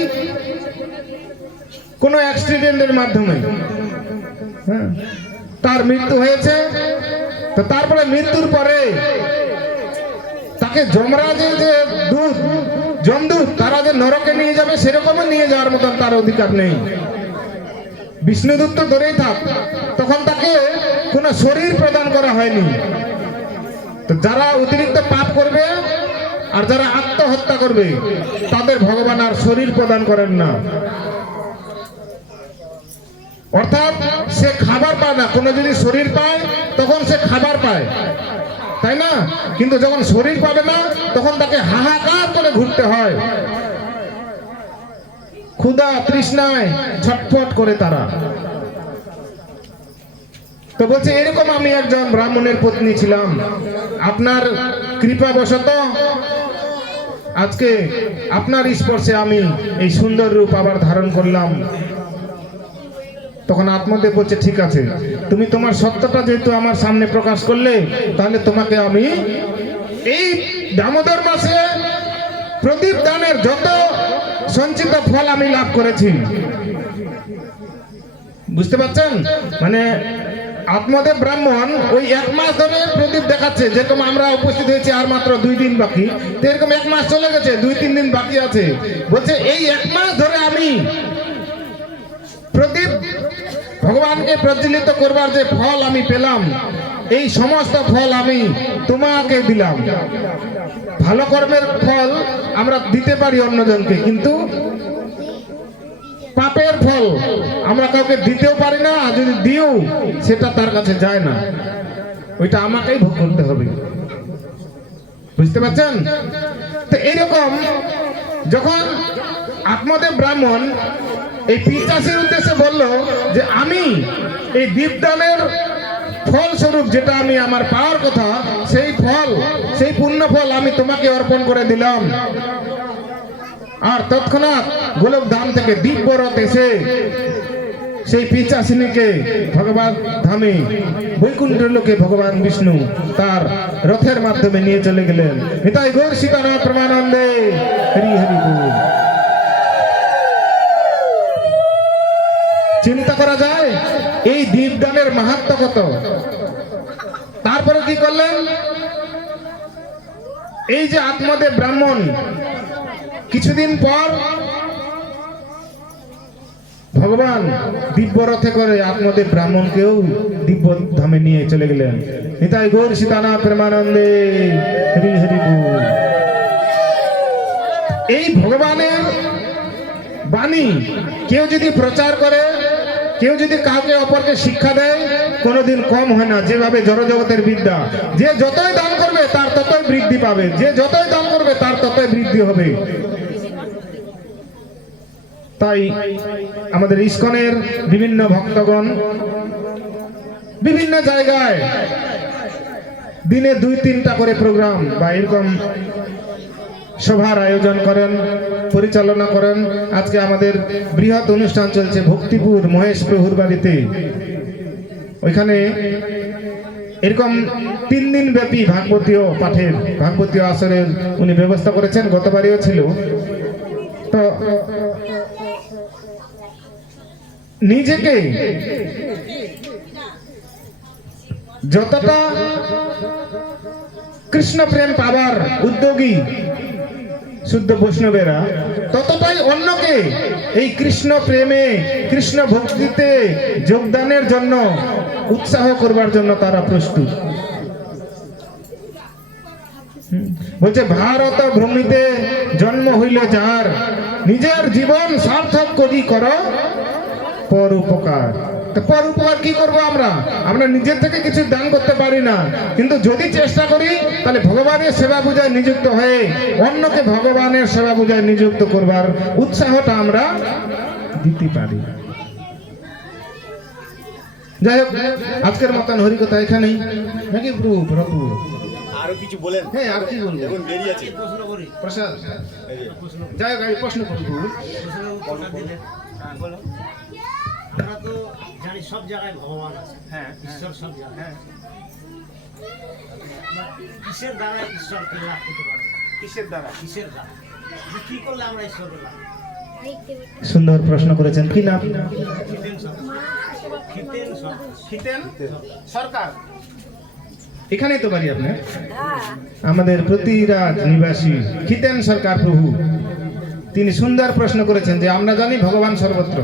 কোনো অ্যাক্সিডেন্টের মাধ্যমে তার মৃত্যু হয়েছে। তো তারপরে মৃত্যুর পরে তাকে যমরাজের যে দূত, যমদূত, তারা যে নরকে নিয়ে যাবে সেরকমও নিয়ে যাওয়ার মতন তার অধিকার নেই। বিষ্ণুদূত তো ধরেই থাক, তখন তাকে কোনো শরীর প্রদান করা হয়নি। তো যারা অতিরিক্ত পাপ করবে আর যারা আত্মহত্যা করবে তাদের ভগবান আর শরীর প্রদান করেন না। অর্থাৎ সে খাবার পায় না। কোনো যদি শরীর পায় তখন সে খাবার পায়, তাই না? কিন্তু যখন শরীর পাবে না তখন তাকে হাহাকার করে ঘুরতে হয়, ক্ষুধা তৃষ্ণায় ছটফট করে তারা। তো বলছে, এরকম আমি একজন ব্রাহ্মণের পত্নী ছিলাম। আপনার কৃপাবশত আজকে আপনার স্পর্শে আমি এই সুন্দর রূপ আবার ধারণ করলাম। তখন আত্মদেব বলছে, ঠিক আছে, তুমি তোমার সত্যটা যেহেতু আমার সামনে প্রকাশ করলে, তাহলে তোমাকে আমি এই দামোদর মাসে প্রদীপ দানের যত সঞ্চিত ফল আমি লাভ করেছি, বুঝতে পারছেন? মানে আত্মদেব ব্রাহ্মণ ওই 1 মাস ধরে প্রদীপ দেখাচ্ছে, যেরকম আমরা উপস্থিত হয়েছি আর মাত্র 2 দিন বাকি, তো এরকম 1 মাস চলে গেছে, 2-3 দিন বাকি আছে। বলছে, এই 1 মাস ধরে আমি প্রদীপ ভগবানকে প্রজ্বলিত করবার যে ফল আমি পেলাম, এই সমস্ত ফল আমি তোমাকে দিলাম। ভালো কর্মের ফল আমরা দিতে পারি অন্যজনকে, কিন্তু পাপের ফল আমরা কাউকে দিতেও পারি না। যদি দিও সেটা তার কাছে যায় না, ওইটা আমাকেই ভোগ করতে হবে। বুঝতে পারছেন? তো এইরকম যখন আত্মদেব ব্রাহ্মণ এই পিশাচের উদ্দেশ্যে বলল যে, আমি এই দীপদানের ফলস্বরূপ যেটা আমি আমার পাওয়ার কথা, সেই ফল, সেই পুণ্য ফল আমি তোমাকে অর্পণ করে দিলাম। আর তৎক্ষণাৎ গোলক ধাম থেকে দিব্য রথ এসে সেই পিশাচিনীকে ভগবান ধামে বৈকুণ্ঠ লোকে ভগবান বিষ্ণু তার রথের মাধ্যমে নিয়ে চলে গেলেন। নিতাই গৌর সীতানাথ প্রেমানন্দে হরি হরি বল। চিন্তা করা যায় এই দীপদানের মাহাত্ম্য কত। তারপরে কি করলেন? এই যে আত্মদেব ব্রাহ্মণ কিছুদিন পর ভগবান দিব্য রথে করে আত্মদেব ব্রাহ্মণকেও দিব্য ধামে নিয়ে চলে গেলেন। নিতাই গৌর সীতানাথ প্রেমানন্দে হরি হরি বল। এই ভগবানের বাণী কেউ যদি প্রচার করে কেউ যদি কাউকে অপরকে শিক্ষা দেয় কোনোদিন কম হয় না, যেভাবে জড়জগতের বিদ্যা, যে যতই দান করবে তার ততই বৃদ্ধি পাবে, যে যতই দান করবে তার ততই বৃদ্ধি হবে। তাই আমাদের ইসকনের বিভিন্ন ভক্তগণ বিভিন্ন জায়গায় দিনে 2-3টা করে প্রোগ্রাম বা এরকম সভার আয়োজন করেন, পরিচালনা করেন। আজকে আমাদের বৃহৎ অনুষ্ঠান চলছে ভক্তিপুর মহেশ প্রভুর বাড়িতে। ওইখানে এরকম 3 দিন ব্যাপী ভাগবতীয় পাঠের, ভাগবতীয় আসরের উনি ব্যবস্থা করেছেন, গতবারেও ছিল। তো নিজেকে যতটা কৃষ্ণ প্রেম পাবার উদ্যোগী শুদ্ধ বৈষ্ণবেরা, ততটাই অন্যকে এই কৃষ্ণ প্রেমে, কৃষ্ণ ভক্তিতে যোগদানের জন্য উৎসাহ করবার জন্য তারা প্রস্তুত। বলছে ভারত ভূমিতে জন্ম হইল যার, নিজের জীবন সার্থক করি কর পর উপকার। তো পর উপকার কি করবো আমরা? আমরা নিজের থেকে কিছু দান করতে পারি না, কিন্তু যদি চেষ্টা করি তাহলে ভগবানের সেবা পূজায় নিযুক্ত হয়ে অন্যকে ভগবানের সেবা পূজায় নিযুক্ত করবার উৎসাহটা আমরা দিতে পারি। যাই হোক, আজকের মতন হরিকথা এখানেই নাকি প্রভু? প্রভু আরো কিছু বলেন। হ্যাঁ, আর কি বলবো? এখন দেরি আছে। প্রসাদ। যাই হোক, আমি প্রশ্ন করবো। আমরা তো জানি সব জায়গায় ভগবান আছে, হ্যাঁ, ঈশ্বর সব জায়গায়, হ্যাঁ। কিসের দ্বারা ঈশ্বরকে লাভ করতে পারবো? কিসের দ্বারা? কিসের দ্বারা? কি করলে আমরা ঈশ্বরকে লাভ? সুন্দর প্রশ্ন করেছেন। কি নাম? খিতেন সরকার। খিতেন সরকার। খিতেন সরকার। এখানেই তো বাড়ি আপনার? আমাদের প্রতিরাজ নিবাসী খিতেন সরকার প্রভু, তিনি সুন্দর প্রশ্ন করেছেন যে আমরা জানি ভগবান সর্বত্র।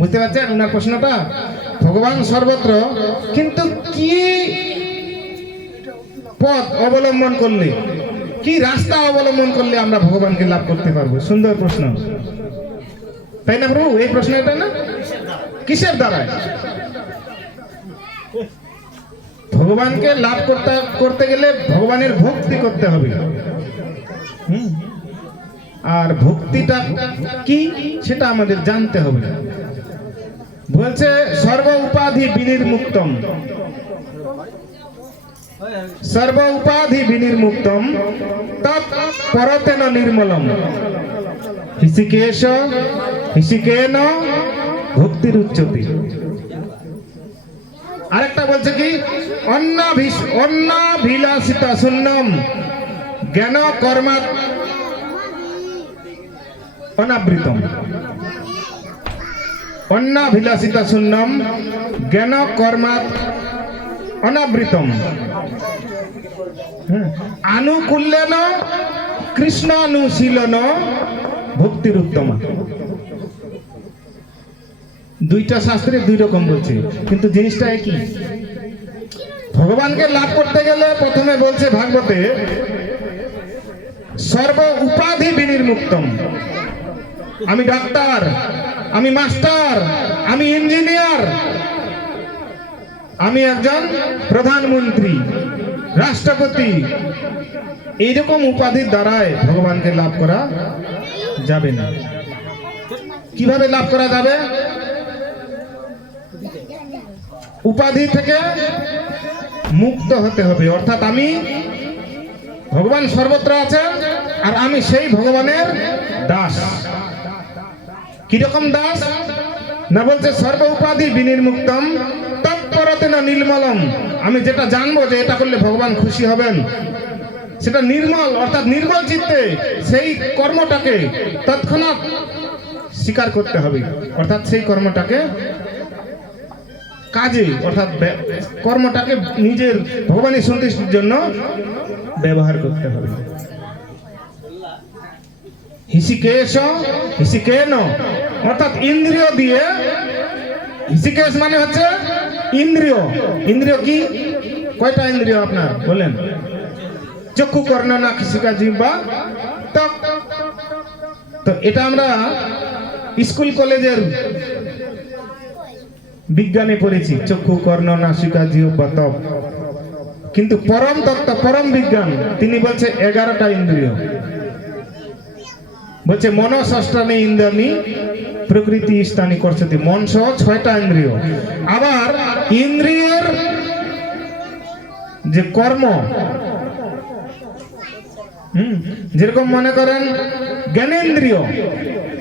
বুঝতে পারছেন ওনার প্রশ্নটা? ভগবান সর্বত্র, কিন্তু কি পথ অবলম্বন করলে, কি রাস্তা অবলম্বন করলে আমরা ভগবানকে লাভ করতে পারবো? সুন্দর প্রশ্ন, তাই না প্রভু? এই প্রশ্নটা না, কিসের দ্বারা ভগবানকে লাভ করতে গেলে ভগবানের ভক্তি করতে হবে। আর ভক্তিটা কি সেটা আমাদের জানতে হবে। বলছে সর্ব উপাধি বিনির্মুক্তম, সর্ব উপাধি বিনির্মুক্তম তৎ পরতেন নির্মলম হিসিকেশ হিসিকেন ভক্তির উচ্চতি। আরেকটা বলছে কি অন্নাভিলাষিতা শূন্যম জ্ঞান কর্মাৎ অনাবৃতম। অন্নাভিলাষিতা শূন্যম জ্ঞান কর্মাৎ অনাবৃতম। আনুকূল্যেন কৃষ্ণানুশীলন ভক্তির উত্তমা। দুইটা শাস্ত্রে দুই রকম বলছে, কিন্তু জিনিসটা একই। ভগবানকে লাভ করতে গেলে প্রথমে বলছে ভাগবতে সর্ব উপাধি বিনির্মুক্তম। আমি ডাক্তার, আমি মাস্টার, আমি ইঞ্জিনিয়ার, আমি একজন প্রধানমন্ত্রী, রাষ্ট্রপতি, এইরকম উপাধির দ্বারাই ভগবানকে লাভ করা যাবে না। কিভাবে লাভ করা যাবে? উপাধি থেকে মুক্ত হতে হবে। অর্থাৎ আমি, ভগবান সর্বত্র আছেন আর আমি সেই ভগবানের দাস। কিরকম দাস না? বলছে সর্ব উপাধি বিনির্মুক্তম তৎপরতেন নির্মলম। আমি যেটা জানবো যে এটা করলে ভগবান খুশি হবেন, সেটা নির্মল, অর্থাৎ নির্মল চিত্তে সেই কর্মটাকে তৎক্ষণাৎ স্বীকার করতে হবে। অর্থাৎ সেই কর্মটাকে কাজে, অর্থাৎ কর্মটাকে নিজের ভগবানের সন্তুষ্টির জন্য ব্যবহার করতে হবে। হিসিকেশ হিসিকেন, অর্থাৎ ইন্দ্রিয় দিয়ে। হিসিকেশ মানে হচ্ছে ইন্দ্রিয়। ইন্দ্রিয় কি? কয়টা ইন্দ্রিয় আপনার বলেন? চক্ষু, কর্ণ, নাক, শিকা, জিহ্বা, ত্বক। তো এটা আমরা স্কুল কলেজের বিজ্ঞানে পড়েছি, চক্ষু, কর্ণ, নাসিকা, জিহ্বা, ত্বক। কিন্তু পরম তত্ত্ব, পরম বিজ্ঞান তিনি বলছে 11টা ইন্দ্রিয়। বলছে মনঃষ্টানি ইন্দ্রিয়ানি প্রকৃতি স্থানি করছতি, মন সহ 6টা ইন্দ্রিয়। আবার ইন্দ্রিয়ের যে কর্ম, যেরকম মনে করেন জ্ঞানেন্দ্রিয়,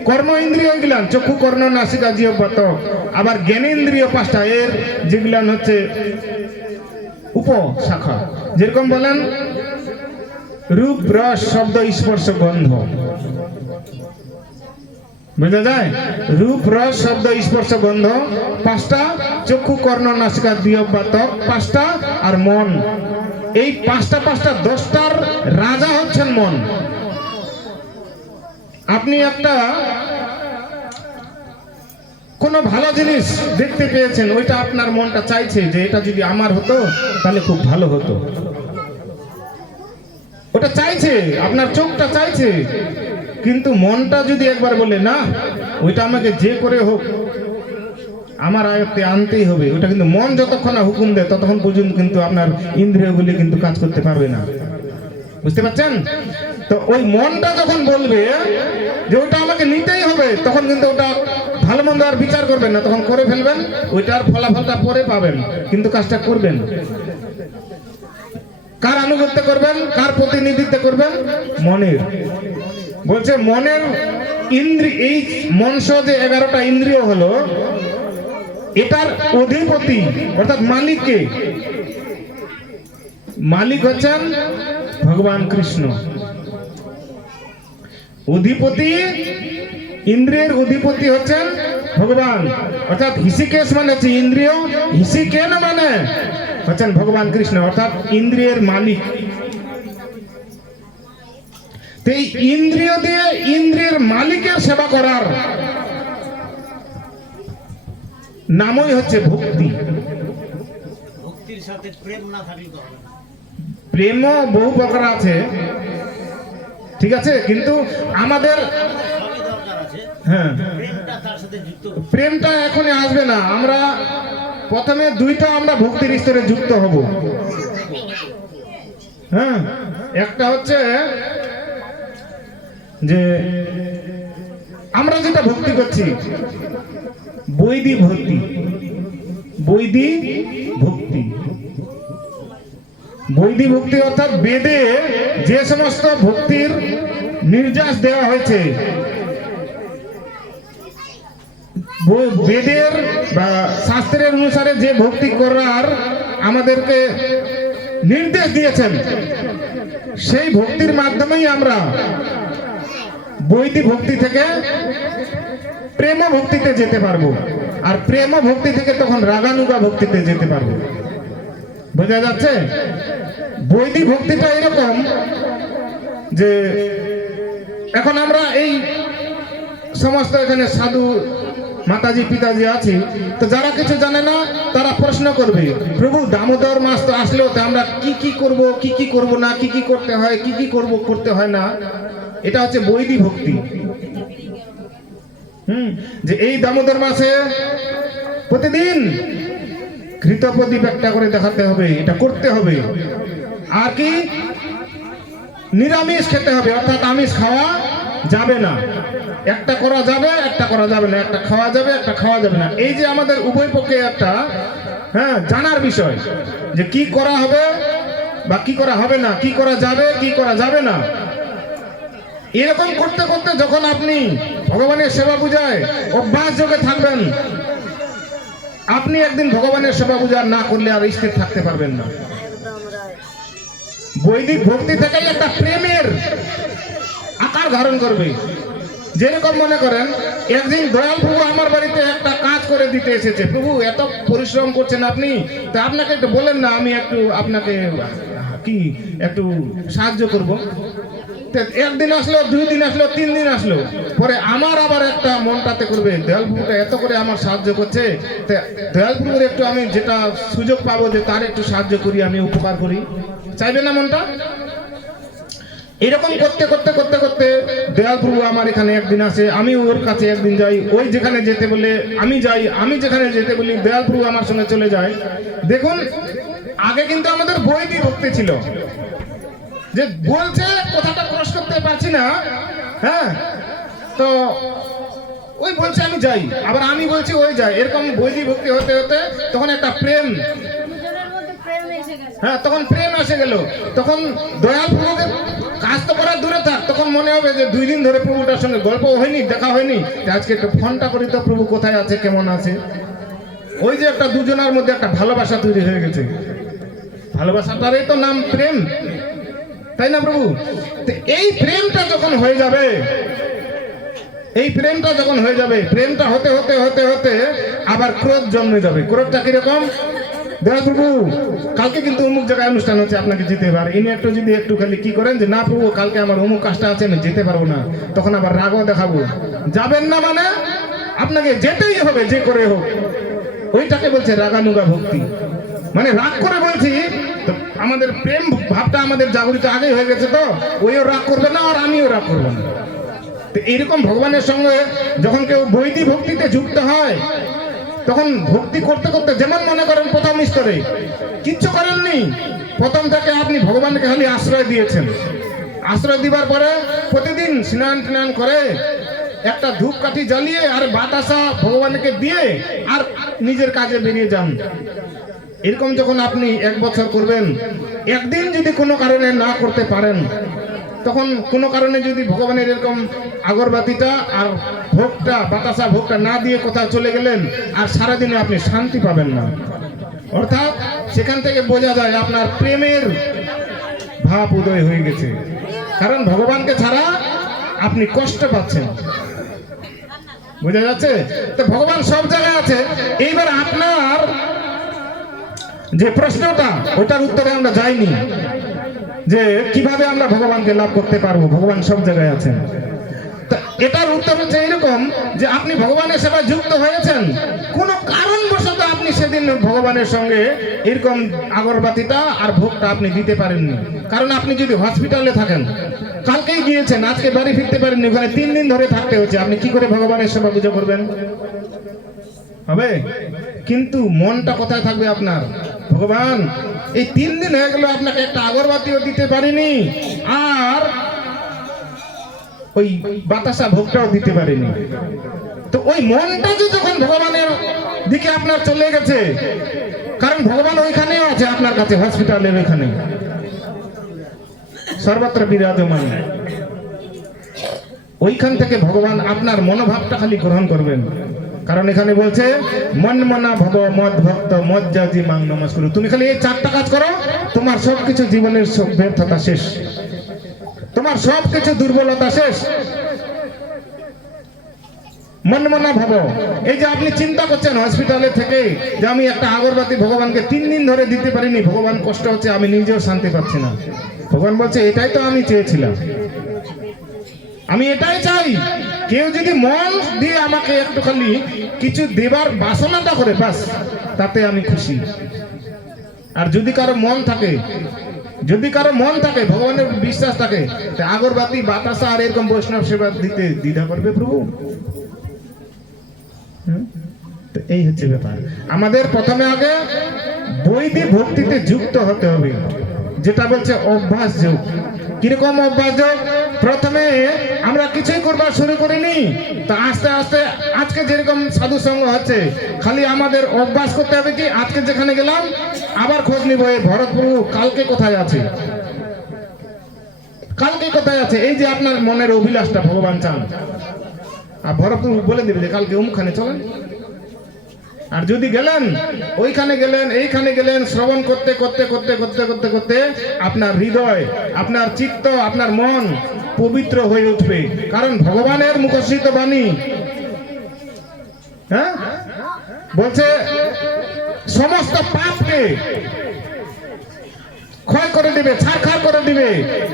কর্ম ইন্দ্রিয় গিলান চক্ষু, কর্ণ, নাসিকা, জিহ্বা, ত্বক। আবার জ্ঞানেন্দ্রিয় 5টা, এর যেগুলান হচ্ছে উপশাখা। যেরকম বলেন রূপ, রস, শব্দ, স্পর্শ, গন্ধ। বুঝা যায়? রূপ, রস, শব্দ, স্পর্শ, গন্ধ 5টা, চক্ষু, কর্ণ, নাসিকা, জিহ্বা, ত্বক 5টা, আর মন। এই 5টা 10টার রাজা হচ্ছেন মন। আপনি একটা কোন ভালো জিনিস দেখতে পেয়েছেন, ওইটা আপনার মনটা চাইছে যে এটা যদি আমার হতো তাহলে খুব ভালো হতো। ওটা চাইছে, আপনার চোখটা চাইছে, কিন্তু মনটা যদি একবার বলে না ওইটা আমাকে যে করে হোক আমার আয়ত্তে আনতেই হবে, ওটা কিন্তু মন যতক্ষণ না হুকুম দেয় ততক্ষণ পর্যন্ত কিন্তু আপনার ইন্দ্রিয়গুলি কিন্তু কাজ করতে পারবে না। বুঝতে পারছেন? তো ওই মনটা যখন বলবে যে ওটা আমাকে নিতেই হবে, তখন কিন্তু ওটা ভালো মন্দ আর বিচার করবেন না, তখন করে ফেলবেন, ওইটার ফলাফলটা পরে পাবেন, কিন্তু কাজটা করবেন। কার আনুগত্য করবেন, কার প্রতিনিধিত্ব করবেন? মনের। বলছে মনের ইন্দ্রিয়, এই মনস যে 11টা ইন্দ্রিয় হলো, এটার অধিপতি অর্থাৎ মালিককে, মালিক হচ্ছেন ভগবান কৃষ্ণ। অধিপতি, ইন্দ্রিয়ের অধিপতি হচ্ছেন ভগবান, অর্থাৎ হিসিকেশ মানে হচ্ছে ইন্দ্রিয়, হিসিকেন মানে হচ্ছেন ভগবান কৃষ্ণ, অর্থাৎ ইন্দ্রিয়ের মালিক। তো এই ইন্দ্রিয় দিয়ে ইন্দ্রিয়ের মালিকের সেবা করার নামই হচ্ছে ভক্তি। ভক্তির সাথে প্রেম না থাকলে তো হবে না। প্রেমও বহু প্রকার আছে, ঠিক আছে, কিন্তু আমাদের সবই দরকার আছে, হ্যাঁ প্রেমটা তার সাথে যুক্ত। প্রেমটা এখনই আসবে না, আমরা প্রথমে 2টা আমরা ভক্তির স্তরে যুক্ত হব। হ্যাঁ, একটা হচ্ছে যে আমরা যেটা ভক্তি করছি বৈদিক ভক্তি, বৈদিক ভক্তি, বৈদিক ভক্তি অর্থাৎ বেদে যে সমস্ত ভক্তির নির্যাস দেওয়া হয়েছে, বেদের বা শাস্ত্রের অনুসারে যে ভক্তি করার আমাদেরকে নির্দেশ দিয়েছেন, সেই ভক্তির মাধ্যমেই আমরা বৈদিক ভক্তি থেকে প্রেম ভক্তিতে যেতে পারবো, আর প্রেম ভক্তি থেকে তখন রাগানুগা ভক্তিতে যেতে পারবো। বোঝা যাচ্ছে? বৈদিক ভক্তিটা এরকম যে এখন আমরা এই সমস্ত এখানে সাধু মাতাজি পিতাজি আছি, তো যারা কিছু জানে না তারা প্রশ্ন করবে, প্রভু দামোদর মাস তো আসলেও তো আমরা কি কি করব, কি কি করব না, কি কি করতে হয়, কি কি করব করতে হয় না। এটা হচ্ছে বৈদিক ভক্তি। যে এই দামোদর মাসে প্রতিদিন ঘৃতপ্রদীপ একটা করে দেখাতে হবে, এটা করতে হবে। আর কি নিরামিষ খেতে হবে, অর্থাৎ আমিষ খাওয়া যাবে না। একটা করা যাবে, একটা করা যাবে না, একটা খাওয়া যাবে, একটা খাওয়া যাবে না। এই যে আমাদের উভয় পক্ষে একটা জানার বিষয় যে কি করা হবে বা কি করা হবে না, কি করা যাবে, কি করা যাবে না। এরকম করতে করতে যখন আপনি ভগবানের সেবা পূজায় অভ্যাস যোগে থাকবেন, আপনি একদিন ভগবানের সেবা পূজা না করলে আর স্থির থাকতে পারবেন না। বৈদিক ভক্তি থেকেই একটা প্রেমের আকার ধারণ করবে। যেরকম মনে করেন একদিন দয়াল প্রভু আমার বাড়িতে একটা কাজ করে দিতে এসেছে, প্রভু এত পরিশ্রম করছেন আপনি, তা আপনাকে একটু বলেন না আমি একটু আপনাকে কি একটু সাহায্য করব। একদিন আসলো, 2 দিন আসলো, 3 দিন আসলো, পরে আমার আবার একটা মনটাতে করবে দয়াল প্রভুটা এত করে আমার সাহায্য করছে, দয়াল প্রভুর একটু আমি যেটা সুযোগ পাবো যে তার একটু সাহায্য করি, আমি উপকার করি, চাইবে না মনটা? এরকম করতে করতে করতে করতে দয়াল প্রভু আমার এখানে একদিন আসে, আমি ওর কাছে একদিন যাই, ওই যেখানে যেতে বলে আমি যাই, আমি যেখানে যেতে বলি দয়াল প্রভু আমার সঙ্গে চলে যায়। দেখুন, আগে কিন্তু আমাদের বৈদি ভক্তি ছিল, যে বলছে কথাটা ক্রস করতে পারছি না, হ্যাঁ, তো ওই বলছে আমি যাই, আবার আমি বলছি ওই যায়, এরকম বৈদি ভক্তি হতে হতে তখন একটা প্রেম, হ্যাঁ, তখন প্রেম এসে গেল। তখন দয়াল প্রভুকে কাজ তো করার দূরে থাক, তখন মনে হবে যে 2 দিন ধরে প্রভুটার সঙ্গে গল্প হয়নি, দেখা হয়নি, আজকে একটু ফোনটা করি তো প্রভু কোথায় আছে, কেমন আছে। ওই যে একটা দুজনের মধ্যে একটা ভালোবাসা তৈরি হয়ে গেছে, ভালোবাসাটারই তো নাম প্রেম, তাই না প্রভু? তো এই প্রেমটা যখন হয়ে যাবে, এই প্রেমটা যখন হয়ে যাবে, প্রেমটা হতে হতে হতে হতে আবার ক্রোধ জন্মে যাবে। ক্রোধটা কিরকম? দয়া প্রভু কালকে কিন্তু অমুক জায়গায় অনুষ্ঠান হচ্ছে, আপনাকে যেতে হবে, আর ইনি একটু যদি একটু খালি কি করেন যে না প্রভু কালকে আমার অমুক কাজটা আছে, আমি যেতে পারবো না, তখন আবার রাগও দেখাবো। যাবেন না মানে আপনাকে যেতেই হবে, যে করে হোক। ওইটাকে বলছে রাগানুগা ভক্তি। মানে রাগ করে বলছি তো আমাদের প্রেম ভাবটা আমাদের জাগরিত আগেই হয়ে গেছে, তো ওইও রাগ করবে না আর আমিও রাগ করবো না। তো এইরকম ভগবানের সঙ্গে যখন কেউ বৈদিক ভক্তিতে যুক্ত হয়, তখন ভক্তি করতে করতে, যেমন মনে করেন প্রথম স্তরে কিচ্ছু করেননি, প্রথম থেকে আপনি ভগবানকে খালি আশ্রয় দিয়েছেন, আশ্রয় দিবার পরে প্রতিদিন স্নান টান করে একটা ধূপকাঠি জ্বালিয়ে আর বাতাসা ভগবানকে দিয়ে আর নিজের কাজে বেরিয়ে যান। এরকম যখন আপনি 1 বছর করবেন, একদিন যদি কোনো কারণে না করতে পারেন, তখন কোনো কারণে যদি ভগবানের এরকম আগরবাতিটা আর ভোগটা, বাতাসা ভোগটা না দিয়ে কোথাও চলে গেলেন, আর সারাদিনে আপনি শান্তি পাবেন না। অর্থাৎ সেখান থেকে বোঝা যায় আপনার প্রেমের ভাব উদয় হয়ে গেছে, কারণ ভগবানকে ছাড়া আপনি কষ্ট পাচ্ছেন। বোঝা যাচ্ছে? তো ভগবান সব জায়গায় আছে। এইবার আপনার যে প্রশ্নটা, ওটার উত্তরে আমরা যাইনি, যে কিভাবে আমরা ভগবানকে লাভ করতে পারবো, ভগবান সব জায়গায় আছেন। তা এটার উত্তর হচ্ছে এরকম যে আপনি ভগবানের সেবায় যুক্ত হয়েছেন, কোনো কারণবশত আপনি সেদিন ভগবানের সঙ্গে এরকম আগরবাতিটা আর ভোগটা আপনি দিতে পারেননি। কারণ আপনি যদি হসপিটালে থাকেন, কালকেই গিয়েছেন, আজকে বাড়ি ফিরতে পারেননি, ওখানে 3 দিন ধরে থাকতে হচ্ছে, আপনি কি করে ভগবানের সেবা পুজো করবেন? হবে? কিন্তু মনটা কোথায় থাকবে আপনার? ভগবান এই 3 দিন হয়ে গেল আপনাকে একটা আগরবাতিও দিতে পারিনি, আর ওই বাতাসা ভোগটাও দিতে পারিনি। তো ওই মনটা যে যখন ভগবানের দিকে আপনার চলে গেছে, কারণ ভগবান ওইখানেও আছে আপনার কাছে, হসপিটালের ওইখানে সর্বত্র বিরাজমান, ওইখান থেকে ভগবান আপনার মনোভাবটা খালি গ্রহণ করবেন। কারণ এখানে বলছে মন মনা ভব মদ ভক্ত মজ্জাজি মাং নমস্কুরু। তুমি খালি এই 4টা কাজ করো, তোমার সবকিছু জীবনের সব ব্যর্থতা শেষ, তোমার সবকিছু দুর্বলতা শেষ। মন মনা ভব, এই যে আপনি চিন্তা করছেন হসপিটালে থেকে যে আমি একটা আগরবাতি ভগবানকে 3 দিন ধরে দিতে পারিনি, ভগবান কষ্ট হচ্ছে, আমি নিজেও শান্তি পাচ্ছি না। ভগবান বলছে এটাই তো আমি চেয়েছিলাম, আমি এটাই চাই। কেউ যদি মন দিয়ে আমাকে একটু খালি কিছু দেবার বাসনাটা করে, বাস তাতে আমি খুশি। আর যদি কারো মন থাকে, যদি কারো মন থাকে, ভগবানের বিশ্বাস থাকে, আগরবাতি বাতাসা আর এরকম বৈষ্ণব সেবা দিতে দ্বিধা করবে প্রভু? তো এই হচ্ছে ব্যাপার। আমাদের প্রথমে আগে বৈদিক ভক্তিতে যুক্ত হতে হবে, যেটা বলছে অভ্যাস যোগ। কিরকম অভ্যাস যোগ? প্রথমে আমরা কিছুই করবার শুরু করিনি, তো আস্তে আস্তে আজকে যেরকম সাধু সঙ্গ হচ্ছে, খালি আমাদের অভ্যাস করতে হবে কি আজকে যেখানে গেলাম আবার খোঁজ নিব, এই ভরতপ্রভু কালকে কোথায় আছে, কালকে কোথায় আছে। এই যে আপনার মনের অভিলাষটা ভগবান চান, আর ভরতপ্রভু বলে দেবে যে কালকে অমুকখানে চলেন। আর যদি গেলেন, ওইখানে গেলেন, এইখানে গেলেন, শ্রবণ করতে করতে করতে করতে করতে করতে আপনার হৃদয়, আপনার চিত্ত, আপনার মন পবিত্র হয়ে উঠবে। কারণ ভগবানের মুখশ্রিত বাণী, হ্যাঁ, বলছে সমস্ত পাপকে ক্ষয় করে দিবে, ছারখার করে দিবে,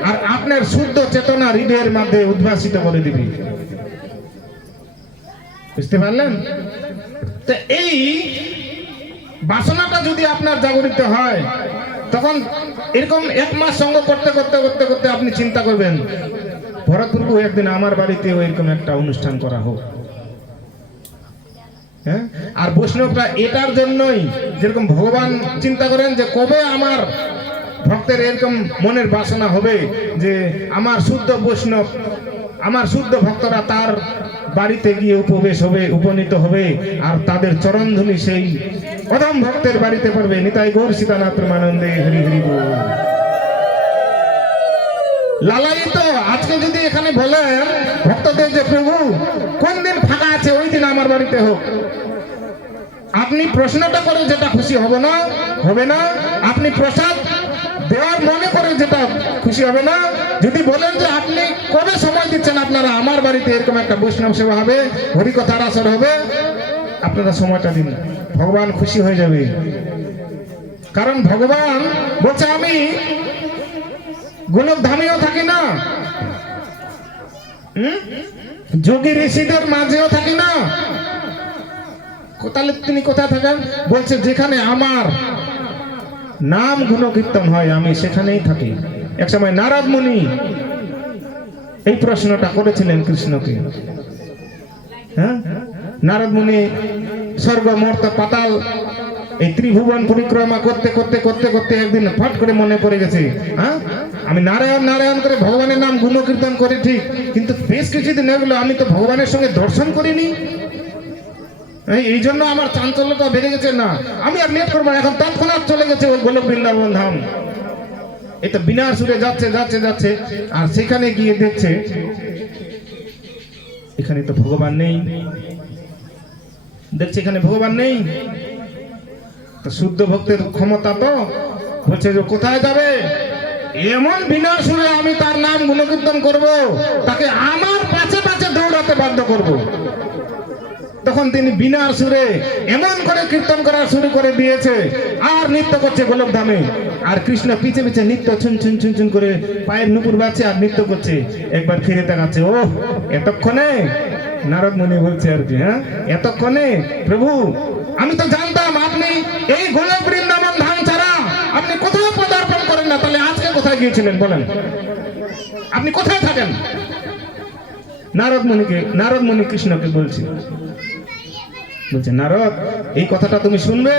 আর আপনার শুদ্ধ চেতনা হৃদয়ের মধ্যে উদ্ভাসিত করে দিবে। বুঝতে পারলেন? তো এই বাসনাটা যদি আপনার জাগরিত হয়, তো তখন এরকম 1 মাস সঙ্গ করতে করতে করতে করতে আপনি চিন্তা করবেন ভরতপ্রভু একদিন আমার বাড়িতে এরকম একটা অনুষ্ঠান করা হোক। হ্যাঁ, আর বৈষ্ণবরা এটার জন্যই যেরকম ভগবান চিন্তা করেন যে কবে আমার ভক্তের এরকম মনের বাসনা হবে যে আমার শুদ্ধ বৈষ্ণব, আমার শুদ্ধ ভক্তরা তার বাড়িতে গিয়ে উপবেশ হবে, উপনীত হবে, আর তাদের চরণধুলি সেই অধম ভক্তের বাড়িতে পড়বে। নিতাই গৌর সীতানাথ প্রেমানন্দে হরি হরি বল। লালাই তো আজকে যদি এখানে বলেন ভক্তদের যে প্রভু কোন দিন ফাঁকা আছে ওই দিন আমার বাড়িতে হোক, আপনি প্রশ্নটা করে যেটা খুশি হবে না, আপনি প্রসাদ দেওয়ার মনে করে যেটা খুশি হবে না, যদি বলেন যে আপনি কবে সময় দিচ্ছেন আপনারা আমার বাড়িতে এরকম একটা বৈষ্ণব সেবা হবে, হরিকথার আসর হবে, আপনারা সময়টা দিন, ভগবান খুশি হয়ে যাবে। কারণ ভগবান বলছে আমি গোলক ধামেও থাকি না, যোগী ঋষিদের মাঝেও থাকি না, তাহলে তিনি কোথায় থাকেন? বলছে যেখানে আমার নাম গুণকীর্তন হয় আমি সেখানেই থাকি। এক সময় নারদ মুনি এই প্রশ্নটা করেছিলেন কৃষ্ণকে। হ্যাঁ, নারদ মুনি স্বর্গ মর্ত পাতাল এই ত্রিভুবন পরিক্রমা করতে করতে করতে করতে একদিন ফট করে মনে পড়ে গেছে, হ্যাঁ আমি নারায়ণ নারায়ণ করে ভগবানের নাম গুণকীর্তন করি ঠিক, কিন্তু বেশ কিছুদিন এগুলো আমি তো ভগবানের সঙ্গে দর্শন করিনি, এই জন্য আমার চাঞ্চল্যতা বেড়ে গেছে। না আমি আর লেট করবো, এখন তৎক্ষণাৎ চলে গেছে ওই গোলক বৃন্দাবন ধাম। এটা বিনা সুরে যাচ্ছে যাচ্ছে যাচ্ছে, আর সেখানে গিয়ে দেখছে এখানে তো ভগবান নেই, দেখছে এখানে ভগবান নেই। তো শুদ্ধ ভক্তের ক্ষমতা তো বলছে যে কোথায় যাবে, এমন বিনা সুরে আমি তার নাম গুণকীর্তন করব, তাকে আমার পাশে পাশে দৌড়াতে বাধ্য করব। তখন তিনি বিনা সুরে এমন করে কীর্তন করা শুরু করে দিয়েছে, আর নৃত্য করছে গোলক ধামে, আর কৃষ্ণ পিছে পিছে নৃত্য ছুন ছুন ছুন ছুন করে পায়ের নুপুর বাজছে আর নৃত্য করছে। একবার ফিরে তাকাচ্ছে, ও এতক্ষণে, নারদ মুনি বলছে আর কি, হ্যাঁ এতক্ষণে প্রভু আমি তো জানতাম আপনি এই গোলক বৃন্দাবন ধাম ছাড়া আপনি কোথাও পদার্পণ করেন না, তাহলে আজকে কোথায় গিয়েছিলেন বলেন, আপনি কোথায় থাকেন? নারদ মুনি কৃষ্ণকে বলছে নারদ এই কথাটা তুমি শুনবে?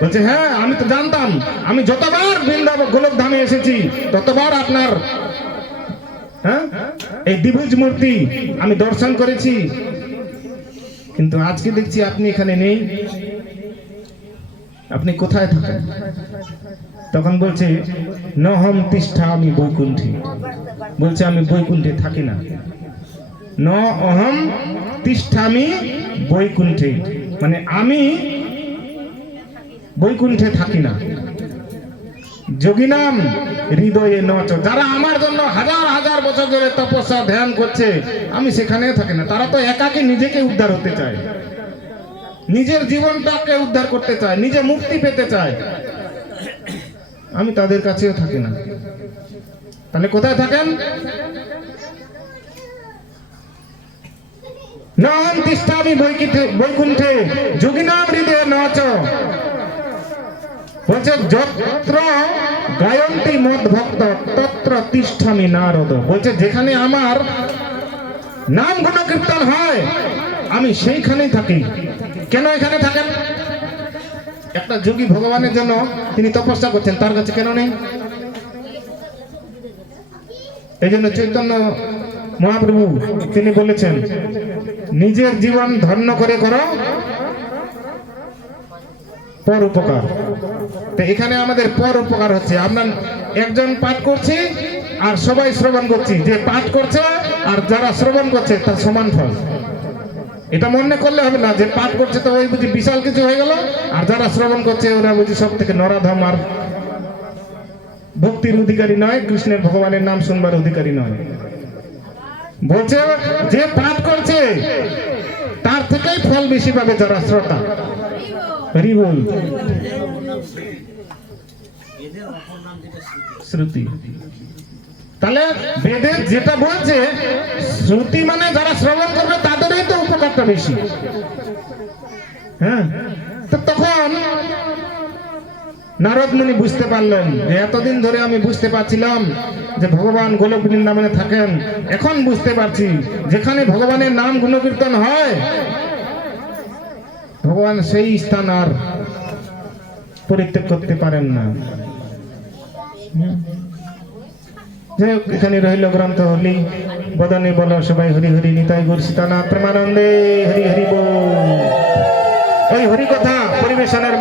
বলছে হ্যাঁ আমি তো জানতাম, আমি যতবার বৃন্দাবন গোলক ধামে এসেছি ততবার আপনার এই দ্বিভুজ মূর্তি আমি দর্শন করেছি, কিন্তু আজকে দেখছি আপনি এখানে নেই, আপনি কোথায় থাকেন? তখন বলছে নহম তিষ্ঠা আমি বৈকুণ্ঠে, বলছে আমি বৈকুণ্ঠে থাকি না, ন অহম তিষ্ঠামি বৈকুণ্ঠে, মানে আমি বৈকুণ্ঠে থাকি না। যোগী নাম হৃদয়ে নচ, যারা আমার জন্য হাজার হাজার বছর ধরে তপস্যা ধ্যান করছে আমি সেখানে থাকি না, তারা তো একাকে নিজেকে উদ্ধার হতে চায়, নিজের জীবনটাকে উদ্ধার করতে চায়, নিজে মুক্তি পেতে চায়, আমি তাদের কাছেও থাকি না। তাহলে কোথায় থাকেন? নাম তিষ্ঠামি বৈকুণ্ঠে যোগী নাম হৃদয়ে নচ, বলছে যত্র গায়ন্তি মদ ভক্ত তত্র তিষ্ঠামি নারদ, বলছে যেখানে আমার নাম গুণকীর্তন হয় আমি সেইখানেই থাকি। কেন এখানে থাকেন? একটা যোগী ভগবানের জন্য তিনি তপস্যা করছেন, তার কাছে কেন নেই? এই জন্য চৈতন্য মহাপ্রভু তিনি বলেছেন নিজের জীবন ধন্য করে করো পর উপকার। তো এখানে আমাদের পর উপকার হচ্ছে, আমরা একজন পাঠ করছি আর সবাই শ্রবণ করছি, যে পাঠ করছে আর যারা শ্রবণ করছে তার সমান ফল। এটা মনে করলে হবে না যে পাঠ করছে তো ওই বুঝি বিশাল কিছু হয়ে গেল, আর যারা শ্রবণ করছে ওরা বুঝি সব থেকে নরাধম আর ভক্তির অধিকারী নয়, কৃষ্ণের ভগবানের নাম শুনবার অধিকারী নয়। বলছে যে পাঠ করছে তার থেকেই ফল বেশি পাবে যারা শ্রোতা। হরি বল। শ্রুতি, তাহলে বেদের যেটা বলছে শ্রুতি মানে যারা শ্রবণ করবে তাদেরই তো উপকারটা বেশি। হ্যাঁ, তো তখন নারদ মুনি বুঝতে পারলেন যে এতদিন ধরে আমি বুঝতে পারছিলাম যে ভগবান গোলক বৃন্দাবনে থাকেন, এখন বুঝতে পারছি যেখানে ভগবানের নাম গুণকীর্তন হয় ভগবান সেই স্থান আর পরিত্যাগ করতে পারেন না। যাই হোক, এখানে রইল গ্রন্থ হলি বদনে বল সবাই হরি হরি নিতাই গৌর সীতানাথ প্রেমানন্দে হরি হরি বল। ওই হরি কথা পরিবেশনের